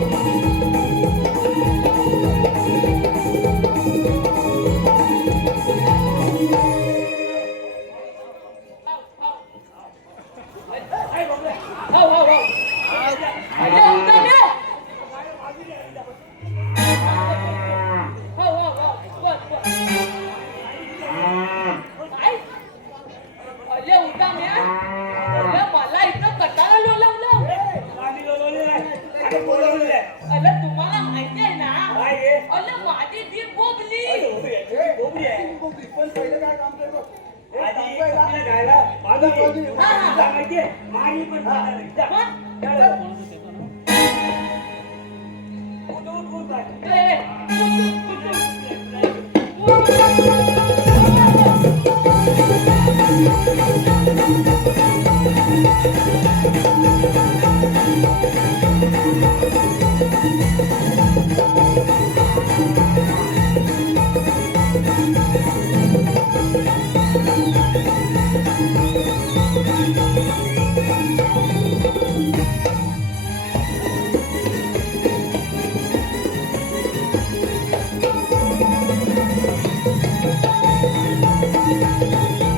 तुम्हाला माहिती आहे ना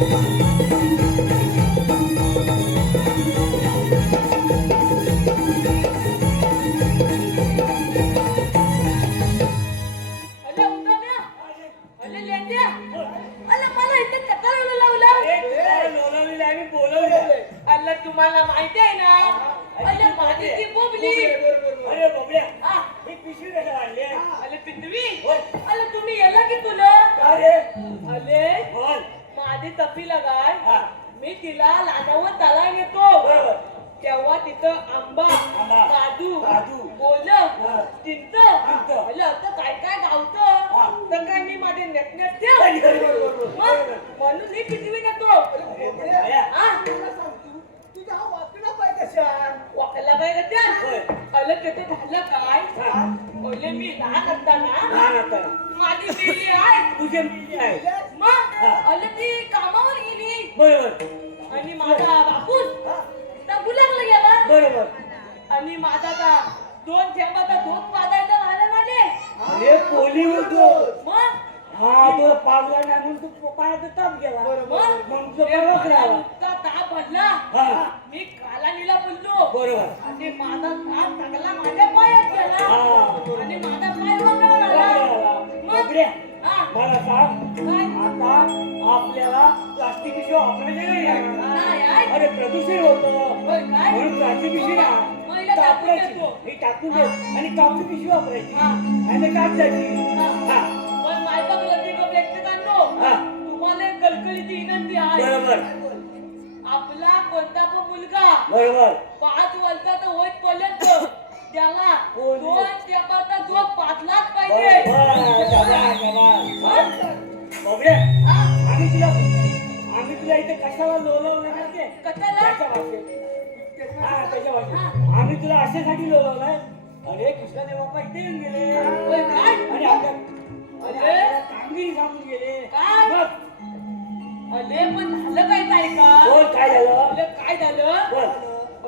अरे माझी ती बोबली तुम्हाला माहिती आहे ना अरे माझी ती बोबली अरे बाबड्या हा ही पिशवी कशा आणली अरे पितवी अरे तुम्ही याला की तुला अरे अरे बोल माझी तपी लगाय हा मी तिला लाडावर तला नेतो बरोबर तेव्हा तिथं आंबा काजू बोल चिंच अरे असं काय काय गावतं तर काय मी माझे नेटनेट म्हणून ही पितवी नेतो हा वाकला पाहिजे त्या अरे तिथे झालं काय पहिले मी लहान असताना माझी पिल्ली आहे तुझे मुलगी आहे मग अरे ती कामावर गेली बरोबर आणि माझा बापूस तर गुलाबला गेला बरोबर आणि माझा का 2 थेंबाचा दूध पाजायला व्हायला लागले अरे पोली होतो मग हा तो पावला नाही म्हणून तू पायाचा ताप गेला मग तुझं बरोबर राहिला नुसता ताप भरला हा मी कालानीला बोललो बरोबर आणि माझा ताप टाकला माझ्या पायात गेला हा. आणि माझा पाय वगळला लागला मग बाबड्या हा मला सांग काय आता आपल्याला प्लास्टिक पिशवी वापरायची नाही नाही आहे. अरे प्रदूषण होतं होय काय म्हणून प्लास्टिक पिशवी पहिलं टाकून वापरायची देतो. ही टाकून दे आणि कापडी पिशवी वापरायची हा. आणि कागदाची हा. हा पण माझा प्रेक्षकांनो हा. तुम्हाला एक कलकलीची विनंती आहे बरोबर आपला कोणता पण मुलगा बरोबर 5 वर्षाचा होईपर्यंत त्याला 2 टेपाचा जोक पाचलाच पाहिजे बरोबर शाबास, शाबास. बाबड्या हा? आम्ही तुला इथे कशाला लोलवलं माहितीये? कशाला? त्याच्या भाषेत. हा, त्याच्या भाषेत. आम्ही तुला अशासाठी लोलवलंय अरे कृष्णादेव बाप्पा इथे येऊन गेले होय काय? आणि आपल्या कामगिरी सांगून गेले काय? बघ. अरे पण झालं काय काय का बोल काय झालं अरे काय झालं बोल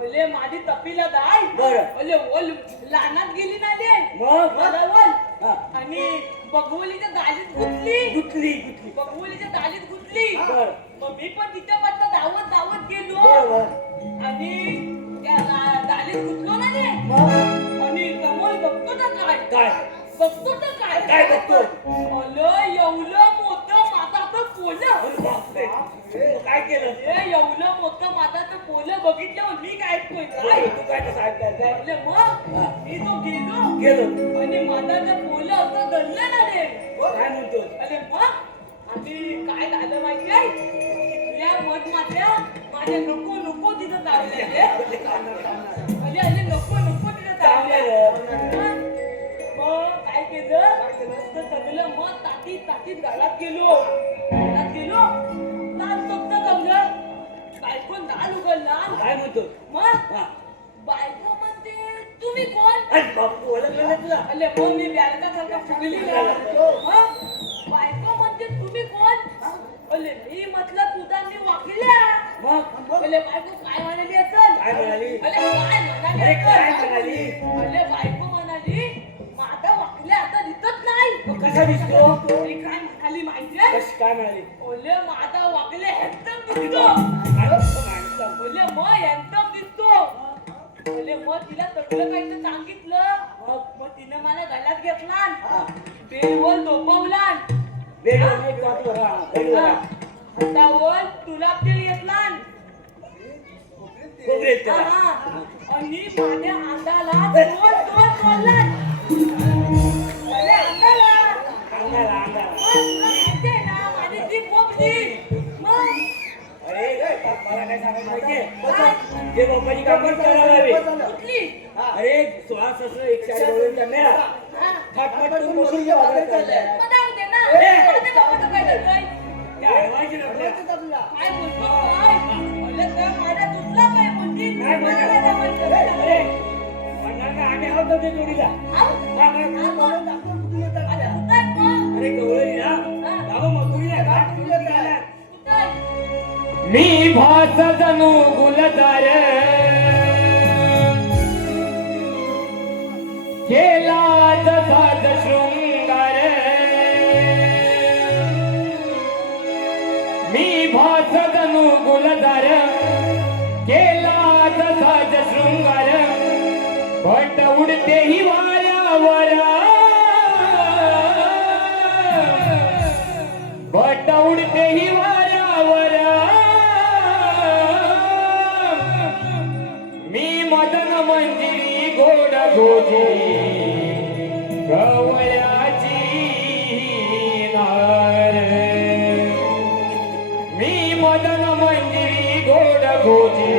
अरे माझी तपीला जाय बरं. अरे ओल लहानात गेली ना रे मग मला बोल हा. आणि बघवलीच्या दालीत गुंतली गुतली बघवलीच्या दालीत गुंतली बरं. मग मी पण तिच्यापासून धावत धावत गेलो बरोबर आणि त्या दालीत गुंतलो ना रे मग आणि समोर बघतो ना काय बघतो तर काय काय बघतो अलं एवढं मोठं माताचं पोलं अरे बापरे. तू काय केलं हे एवढं मोठं माताचं पोलं बघितल्यावर मी काय ऐकतोय काय तू काय कसं ऐकताय अरे मग मी तो गेलो गेलो आणि माताचं पोलं असं धरलं ना रे काय म्हणतो अरे मग आणि काय झालं माहिती आहे तुझ्या मधमात्या माझ्या नको नको तिथं चालले अरे अरे नको नको तिथं चालले मग काय केलं तर सगळं मग ताकीत गावात गेलो ताल फक्त गवलं बायकोन दाल उघडला काय म्हणतो मग हा. बायको म्हणते तुम्ही कोण अरे बापू ओळखलं नाही तुला अरे मग मी बॅलकासारखा फुगली ना मग बायको म्हणते तुम्ही कोण अरे मी म्हटलं तुझा मी वाकिल्या मग अरे बायको काय म्हणाली असेल काय म्हणाली अरे काय म्हणाली अरे काय असेल? म्हणाली अरे बायको म्हणाली माझा वाकल्या आता दिसत नाही तो कसा दिसतो अरे काय म्हणाली माहितीये कशी काय म्हणाली ओले माझा वाकले हॅन्डसम दिसतो माणसं. ओले मग हॅन्डसम दिसतो ओले मग तिला सगळं काही तर सांगितलं मग तिनं मला गळ्यात घेतला बेलवर झोपवला वेगळं नाही तो आता बघा. वेगळं बघा. हातावर तुला तेल घेतला खोबरेल त्याला. आणि माझ्या अंगाला दोन दोन बोलला अरे अंगाला अंगाला अंगाला माहितीये ना माझी जी पोपली मग अरे मला काय सांगायचं माहितीये जे लोकांनी कापड करायला हवे कुठली अरे श्वास असं 140 डोळे करण्या थाटमाट करून मजुरीच्या बाजारात चालल्या. मग जाऊ दे ना ए! माझ्या बाबाचं काय झालंय? त्या अडवायचे ना आपल्या. काय बोलतो काय अरे तर माझ्या दुधला काय बोलती काय मला बोलतो? काय जमायचं? अरे म्हणणार का आम्ही आहोत ना ते जोडीला आऊ? हा, हा. आता कुठं आहे मग? अरे गवळी ना बाबा मजुरीला का कुठं आहे? मी भास जणू गुलजार केला जसाच शृंगार मी भास जणू गुलजार केला जसाच शृंगार भट उडते ही वाऱ्यावर भट उडते ही वाऱ्यावर मी मदन मंजिरी गोड गोजी गवळ्याची नार मी मदन मंजिरी गोड गोजी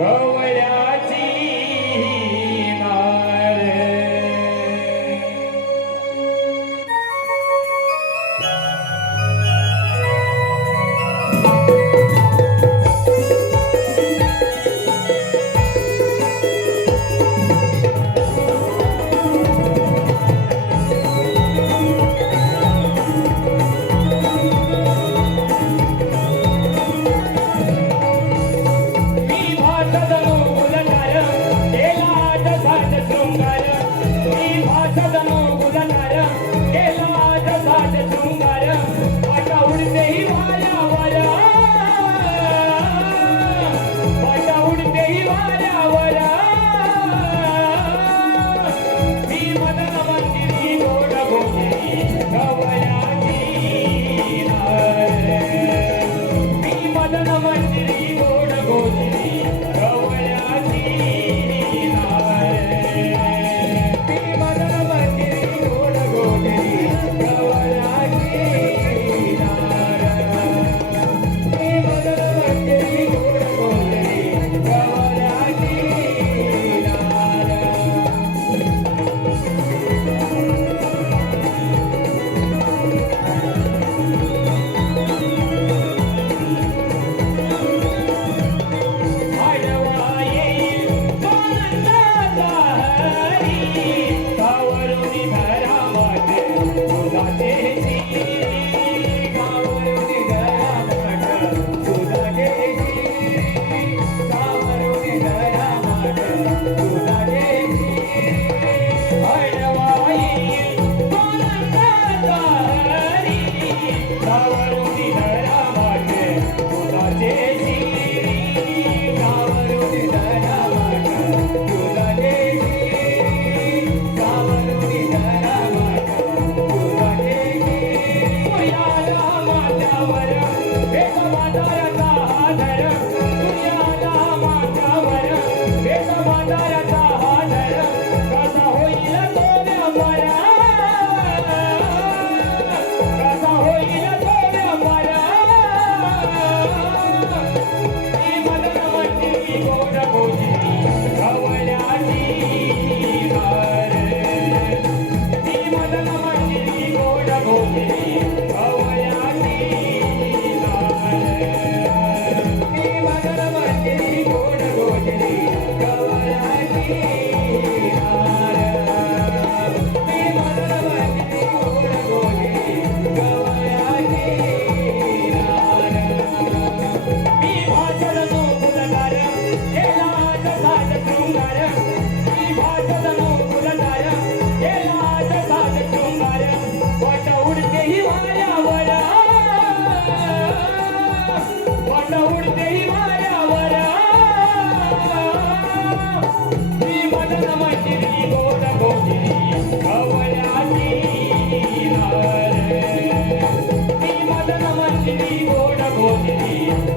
गवळ्याची नार मी भाषदनु गुलनार केला जसाच शृंगार मी भाषदनु गुलनार केला जसाच शृंगार आता उडते ही वाऱ्यावर आता उडते ही वाऱ्यावर मी मदन मंदिरी गोड गोजी गवळ्याची नार मी मदन मंदिरी गोड गोजी गवळ्याची नार मी मदन मंदिरी गोड गोजी गवळ्याची नार मी मदन मंदिरी गोड गोजी गवळ्याची नार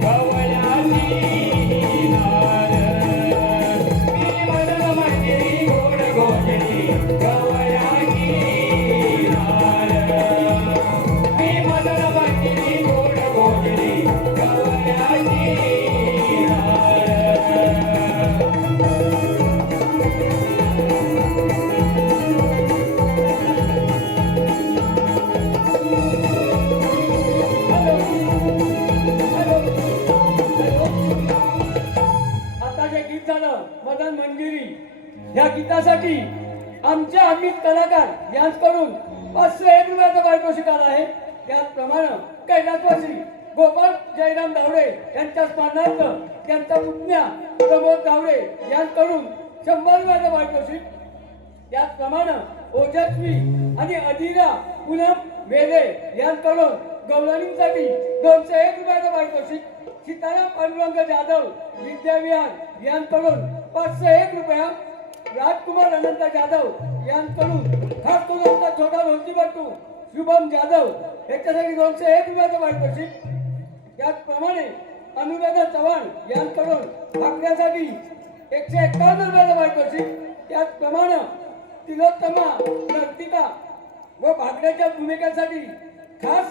गवळ्याची नार मी मदन मंदिरी गोड गोजरी गवळ्याची नार मी मदन मंदिरी गोड गोजरी गवळ्याची नार आता जे गीत झालं मदन मंजिरी या गीतासाठी आमच्या आम्हीच कलाकार यांच्याकडून 501 रुपयाचं पारितोषिक आलं आहे. त्याचप्रमाणे कैलासवासी गोपाळ जयराम धावडे यांच्या स्मरणार्थ त्यांचा पुतण्या प्रमोद धावडे यांच्याकडून 100 रुपयाचं पारितोषिक. त्याचप्रमाणे ओजस्वी आणि अधीरा पूनम वेले यांच्याकडून गवळणींसाठी 201 रुपयाचं पारितोषिक. सीताराम पांडुरंग जाधव विद्याविहार यांच्याकडून 501 रुपया. राजकुमार अनंत जाधव यांच्याकडून खास करून आमचा छोटा रोजीपट्टू शुभम जाधव याच्यासाठी 201 रुपयाचं पारितोषिक. त्याचप्रमाणे अनुराधा चव्हाण यांच्याकडून भाकऱ्यासाठी 151 रुपयाचं पारितोषिक. त्याचप्रमाणे तिलोत्तमा नर्तिका व भाकऱ्याच्या भूमिकेसाठी खास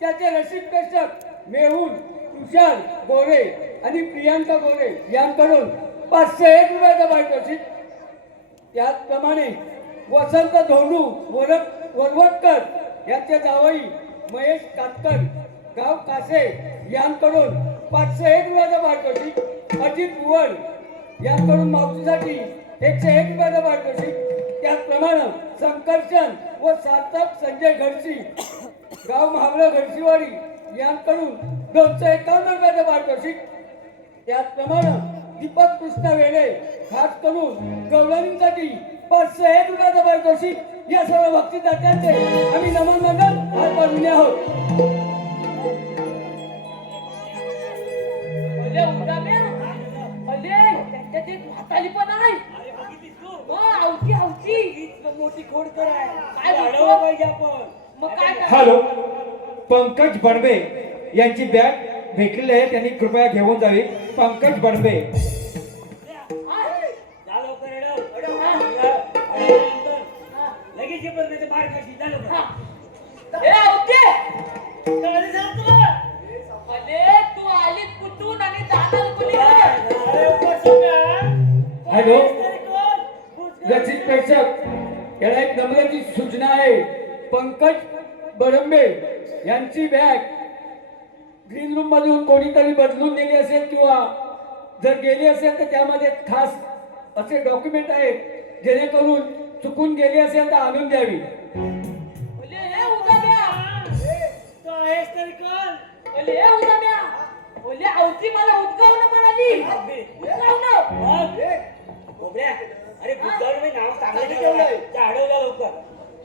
त्याचे रसिक प्रेक्षक मेहुल तुषार गोरे आणि प्रियांका गोरे यांकडून 501 रुपयाचं पारितोषिक. त्याचप्रमाणे वसंत धोंडू वरवटकर यांचे जावई महेश कातकर गाव कासे यांकडून 501 रुपयाचं पारितोषिक. अजित बुवड यांकडून मावशीसाठी 101 रुपयाचं पारितोषिक. त्याचप्रमाणे संकर्षण व सार्थक संजय घडशी गाव महाबळ घडशीवाडी यांकडून 251 रुपयाचं पारितोषिक. त्याचप्रमाणे दीपक कृष्ण वेळे खास करून गवळणींसाठी 501 रुपयाचं पारितोषिक. या सर्व भक्तिदात्यांचे आम्ही नमन मंडळ आज बनवले आहोत. अले उदाम्या अले त्याच्यात एक म्हातारी पण आहे. आवती आवती मोठी खोड कराय काय अडवलं बोलतो? पाहिजे आपण. मग काय करणार? हॅलो, पंकज बडबे यांची बॅग भेटलेली आहे, त्यांनी कृपया घेऊन जावी. पंकज बडबे. जा लवकर अडव. अडवल्यानंतर लगेच ये परत बाहेर काढशील. जा लवकर. ए आवती काय झालं तुला? अले तू आली कुठून आणि जाणार कुणीकडे? अरे उपर सोप्या. हॅलो तरी कोण? रसिक प्रेक्षक याला एक नम्रची सूचना आहे. पंकज बडंबे यांची बॅग ग्रीन रूम मधून कोणीतरी बदलून नेली असेल किंवा जर गेली असेल तर त्यामध्ये खास असे डॉक्युमेंट आहेत जेणेकरून चुकून गेली असेल तर आणून द्यावी. अले हे उदाम्या तू आहेस तरी कोण? अले हे उदाम्या अले आवती मला उद्गावणं म्हणाली. उद्गावणं गोबऱ्या, अरे बुद्धावर मी नाव चांगलं ठेवलंय. जा अडवलं लवकर.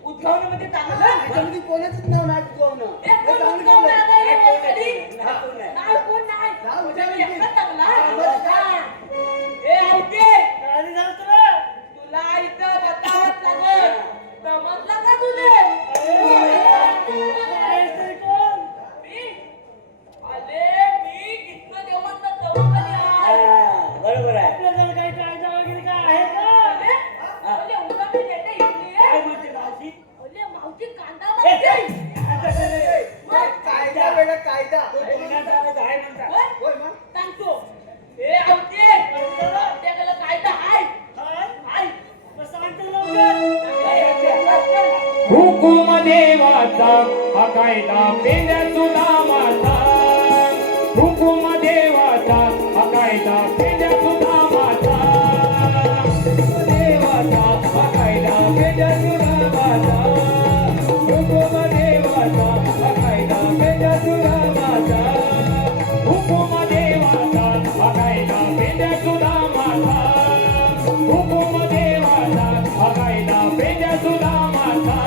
उद्गावणं म्हणजे चांगलं कोणाचं नाव नाही तुझं? ए कोण उद्गावणं आलाय रे नाही, कोण खाली? नाही. नाही कोण नाही म्हणजे मी एकटा चांगला बरं. हा. ए आवती काय झालं तुला? तुला इथं बतावत लागल समजलं का तुले? आहेस तरी कोण? मी अले मी कितना देवांना जवळ आहे. बरोबर आहे. आपल्याजवळ काही कायदा वगैरे काय आहे का? अले उद्या मी येते इथली काय आहे. म्हणते मावशी? अले मावशी कांदा मारते. कायदा वेगळा कायदा. तो कोणाचा आहे म्हणता? होय? सांगतो. ए आवते आपल्याकडे कायदा आहे. आहे. मग सांगतो लवकर. हुकुम देवाचा हा कायदा पेल्या सुदामाचा. हुकुम देवाचा हा कायदा पेल्या सुदामाचा. देवाचा हा कायदा पेल्या सुदामाचा. हुकुम देवाचा हा कायदा पेल्या सुदामाचा. हुकुम देवाचा हा कायदा पेल्या सुदामाचा. हुकुम देवाचा हा कायदा पेल्या सुदामाचा.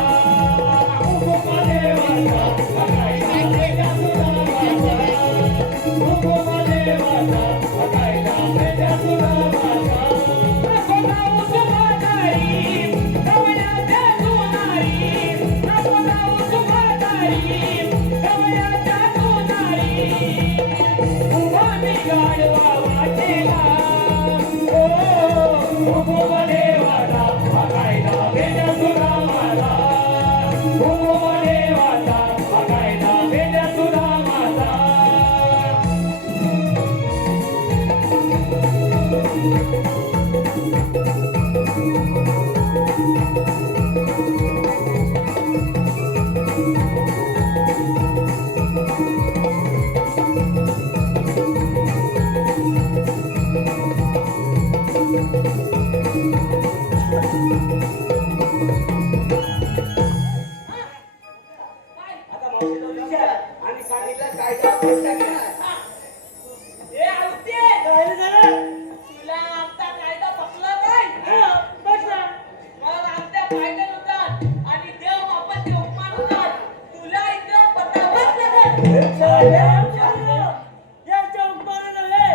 हुकुम देवाचा हा कायदा पेल्या सुदामाचा. हुकुम गाढवा वाटेला ओ देवाचा बघायला भेट सुद्धा माझा देवाचा बघायला भेट सुद्धा माझा आता मावशीला विचार आणि सांगितलं काय काय ए आवते काय झालं तुला आमचा कायदा पटला नाही पटला मग आमच्या कायद्यानुसार आणि देव बापाचे उपमानुसार तुला इथं पटावंच लागेल याच्या उपमानाने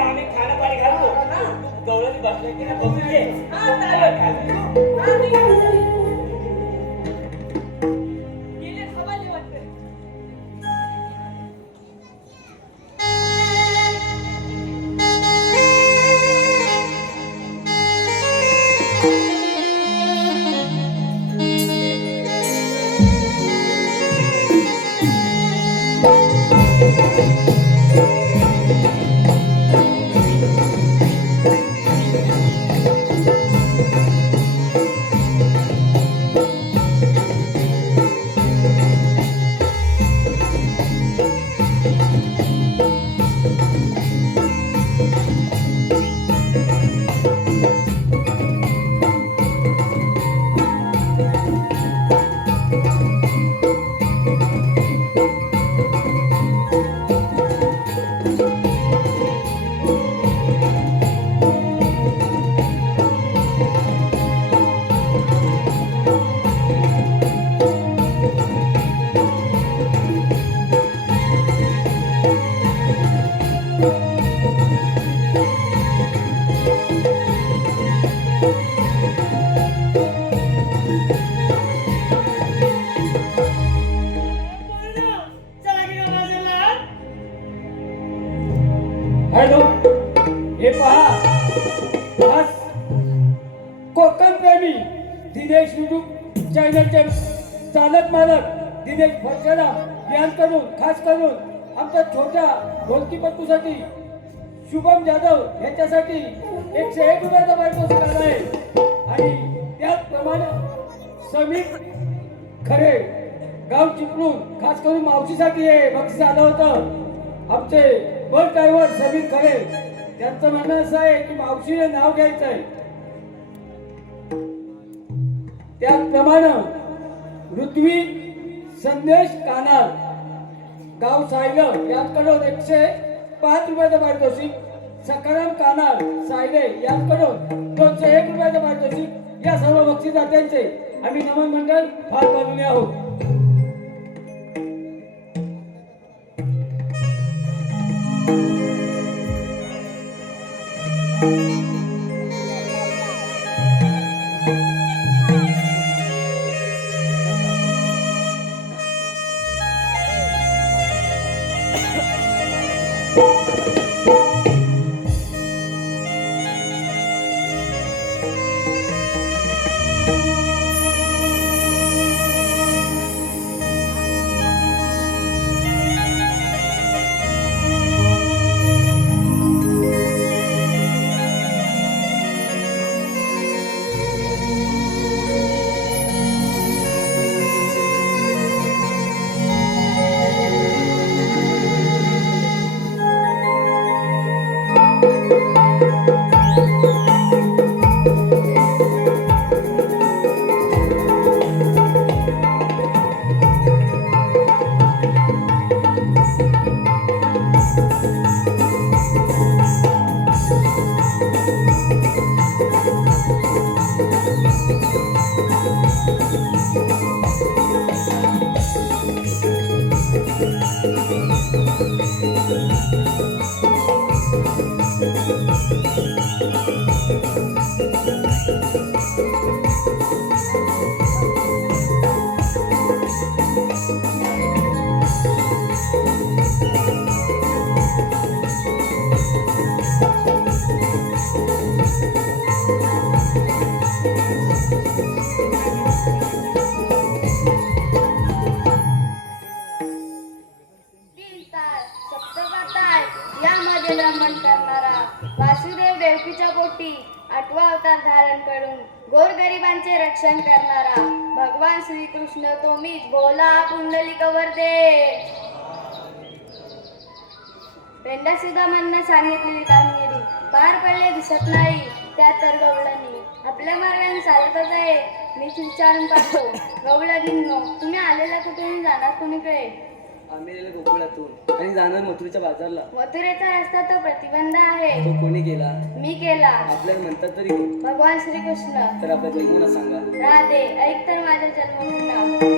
आम्ही खाणं पाणी घालतो गवळणी बसले की नाही बघून घे गेले खवाले वाटते हॅलो हे पहा आज कोकण प्रेमी दिनेश युट्यूब चॅनलचे चालक मालक दिनेश फरशेला यांकडून खास करून आमच्या छोट्या ढोलकीपट्टूसाठी शुभम जाधव यांच्यासाठी 101 रुपयाचा पारितोषिक आला आहे आणि त्याचप्रमाणे समीर खरे गाव चिपळूण खास करून मावशीसाठी हे बक्षीस आलं होतं. आमचे बस ड्रायव्हर समीर खरे त्यांचं म्हणणं असं आहे की मावशीने नाव घ्यायचं आहे. त्याचप्रमाणे ऋत्वी संदेश कानाल गाव सायलं यांकडून 105 रुपयाचं पारितोषिक, सकाराम कानाल सायले यांकडून 201 रुपयाचं पारितोषिक या सर्व बक्षीसदात्यांचे आम्ही नमन मंडळ फार पाहिलेले आहोत. गोपिकांचे रक्षण करणारा भगवान श्रीकृष्ण तो मीच भोला पुंडलिक वरदे. पेंडा सुदामांना सांगितलेली कामगिरी पार पडले दिसत नाही त्या तर गवळणी आपल्या मार्गाने चालतच आहे. मीच विचारून पाहतो गवळणींनो तुम्ही आलेला कुठून जाणार कोणीकडे? आम्ही गेलो गोकुळातून आणि जाणार मथुरेच्या बाजारला. मथुरेचा रस्ता तो प्रतिबंध आहे. तो कोणी गेला मी केला. आपल्याला म्हणतात तरी कोण? भगवान श्रीकृष्ण. तर आपल्या जन्मून सांगा. राधे ऐक तर माझ्या जन्मभूमीला.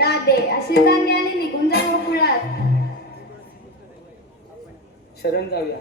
राधे अशी सांगे आणि निघून जा गोकुळात. शरण जाऊया.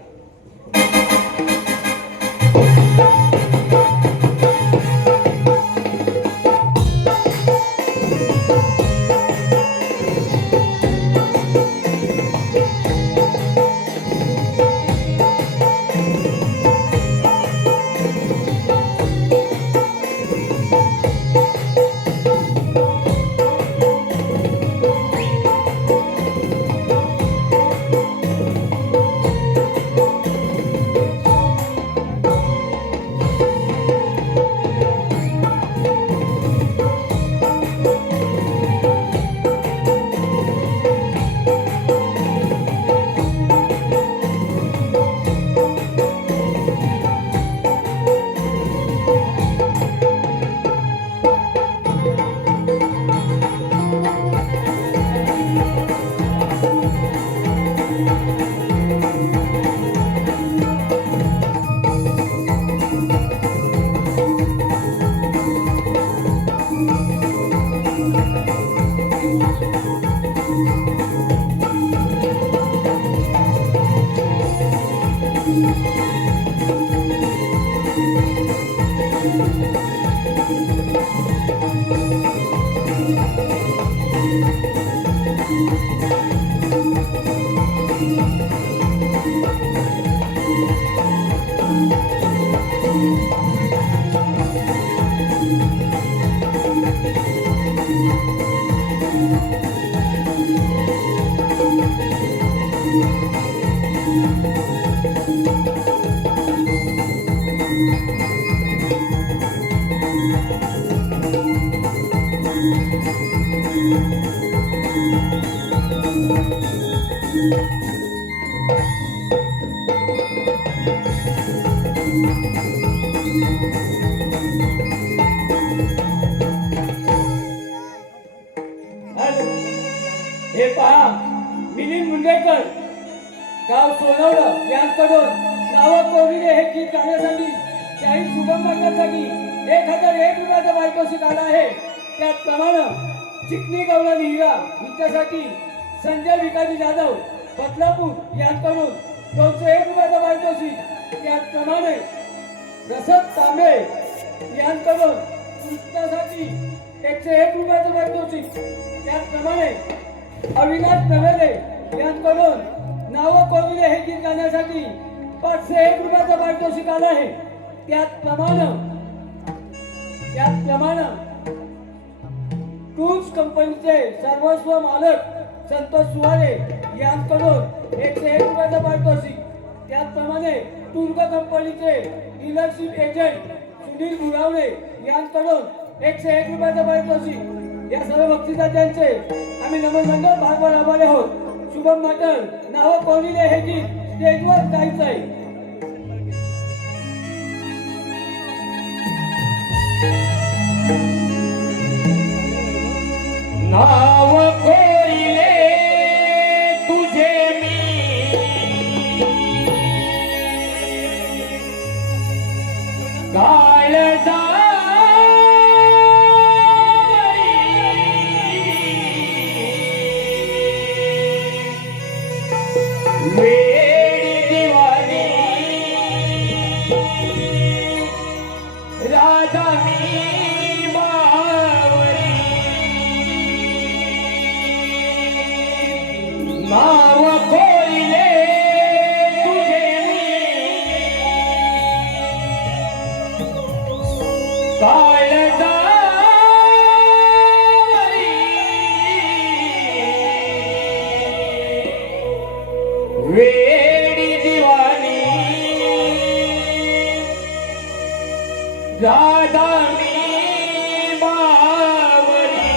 हे पहा, मिलिंद मुंडेकर गाव सोनवलं यांकडून नावं कोविले हे गीत गाण्यासाठी शाहीर शुभम माटलसाठी 1001 रुपयाचा पारितोषिक आला आहे. त्याचप्रमाणे चिकनी गवळण हिरा हिच्यासाठी संजय विकाजी जाधव बदलापूर यांकडून 201 रुपयाचा पारितोषिक. त्याचप्रमाणे रसद तांबे यांकडून कृष्णासाठी 101 रुपयाचं पारितोषिक. त्याचप्रमाणे अविनाश नवेले यांकडून नावं कोविले हे गीत गाण्यासाठी 501 रुपयाचं पारितोषिक आलं आहे. त्याचप्रमाणे टूल्स कंपनीचे सर्वस्व मालक संतोष सुवारे यांकडून 101 रुपयाचं पारितोषिक. त्याचप्रमाणे टूर्ग कंपनीचे डीलरशिप एजंट सुनील गुरावणे यांकडून 101 रुपयाचं पारितोषिक. या सर्व बक्षिसाच्यांचे आम्ही नमन मंडळ भागवर आभारी आहोत. शुभम माटल नावं कोविले हे गीत स्टेजवर गायचं आहे. नाव कोइले तुझे मी काळजा वेडी दिवाळी राधा मी बावरी नाव कोइले तुझे काळजा वेडी दिवाळी राधा मी बावरी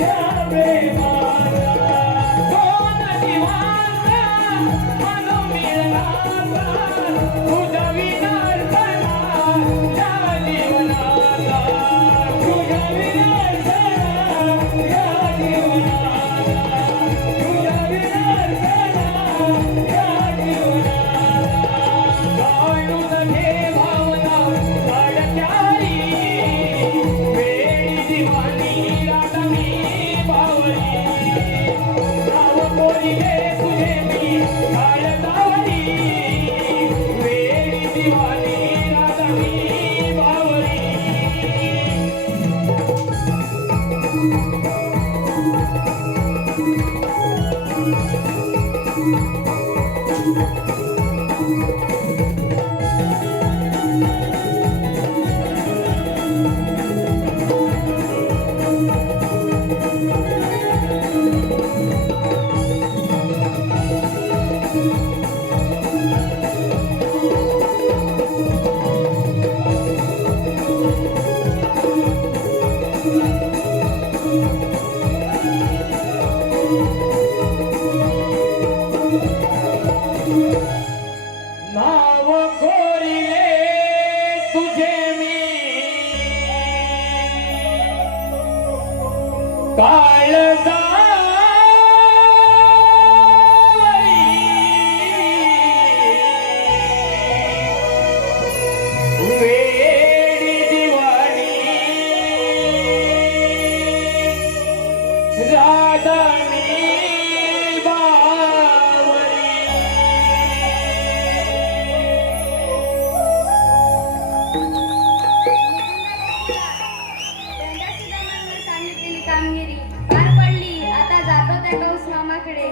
Yeah. नाव कोरिले तुझे मी काळजावरी वेडी दिवाणी राधा मी बावरी पेंडा सीतामांना सांगितलेली कामगिरी पार पडली. आता जातो त्या कौस मामाकडे.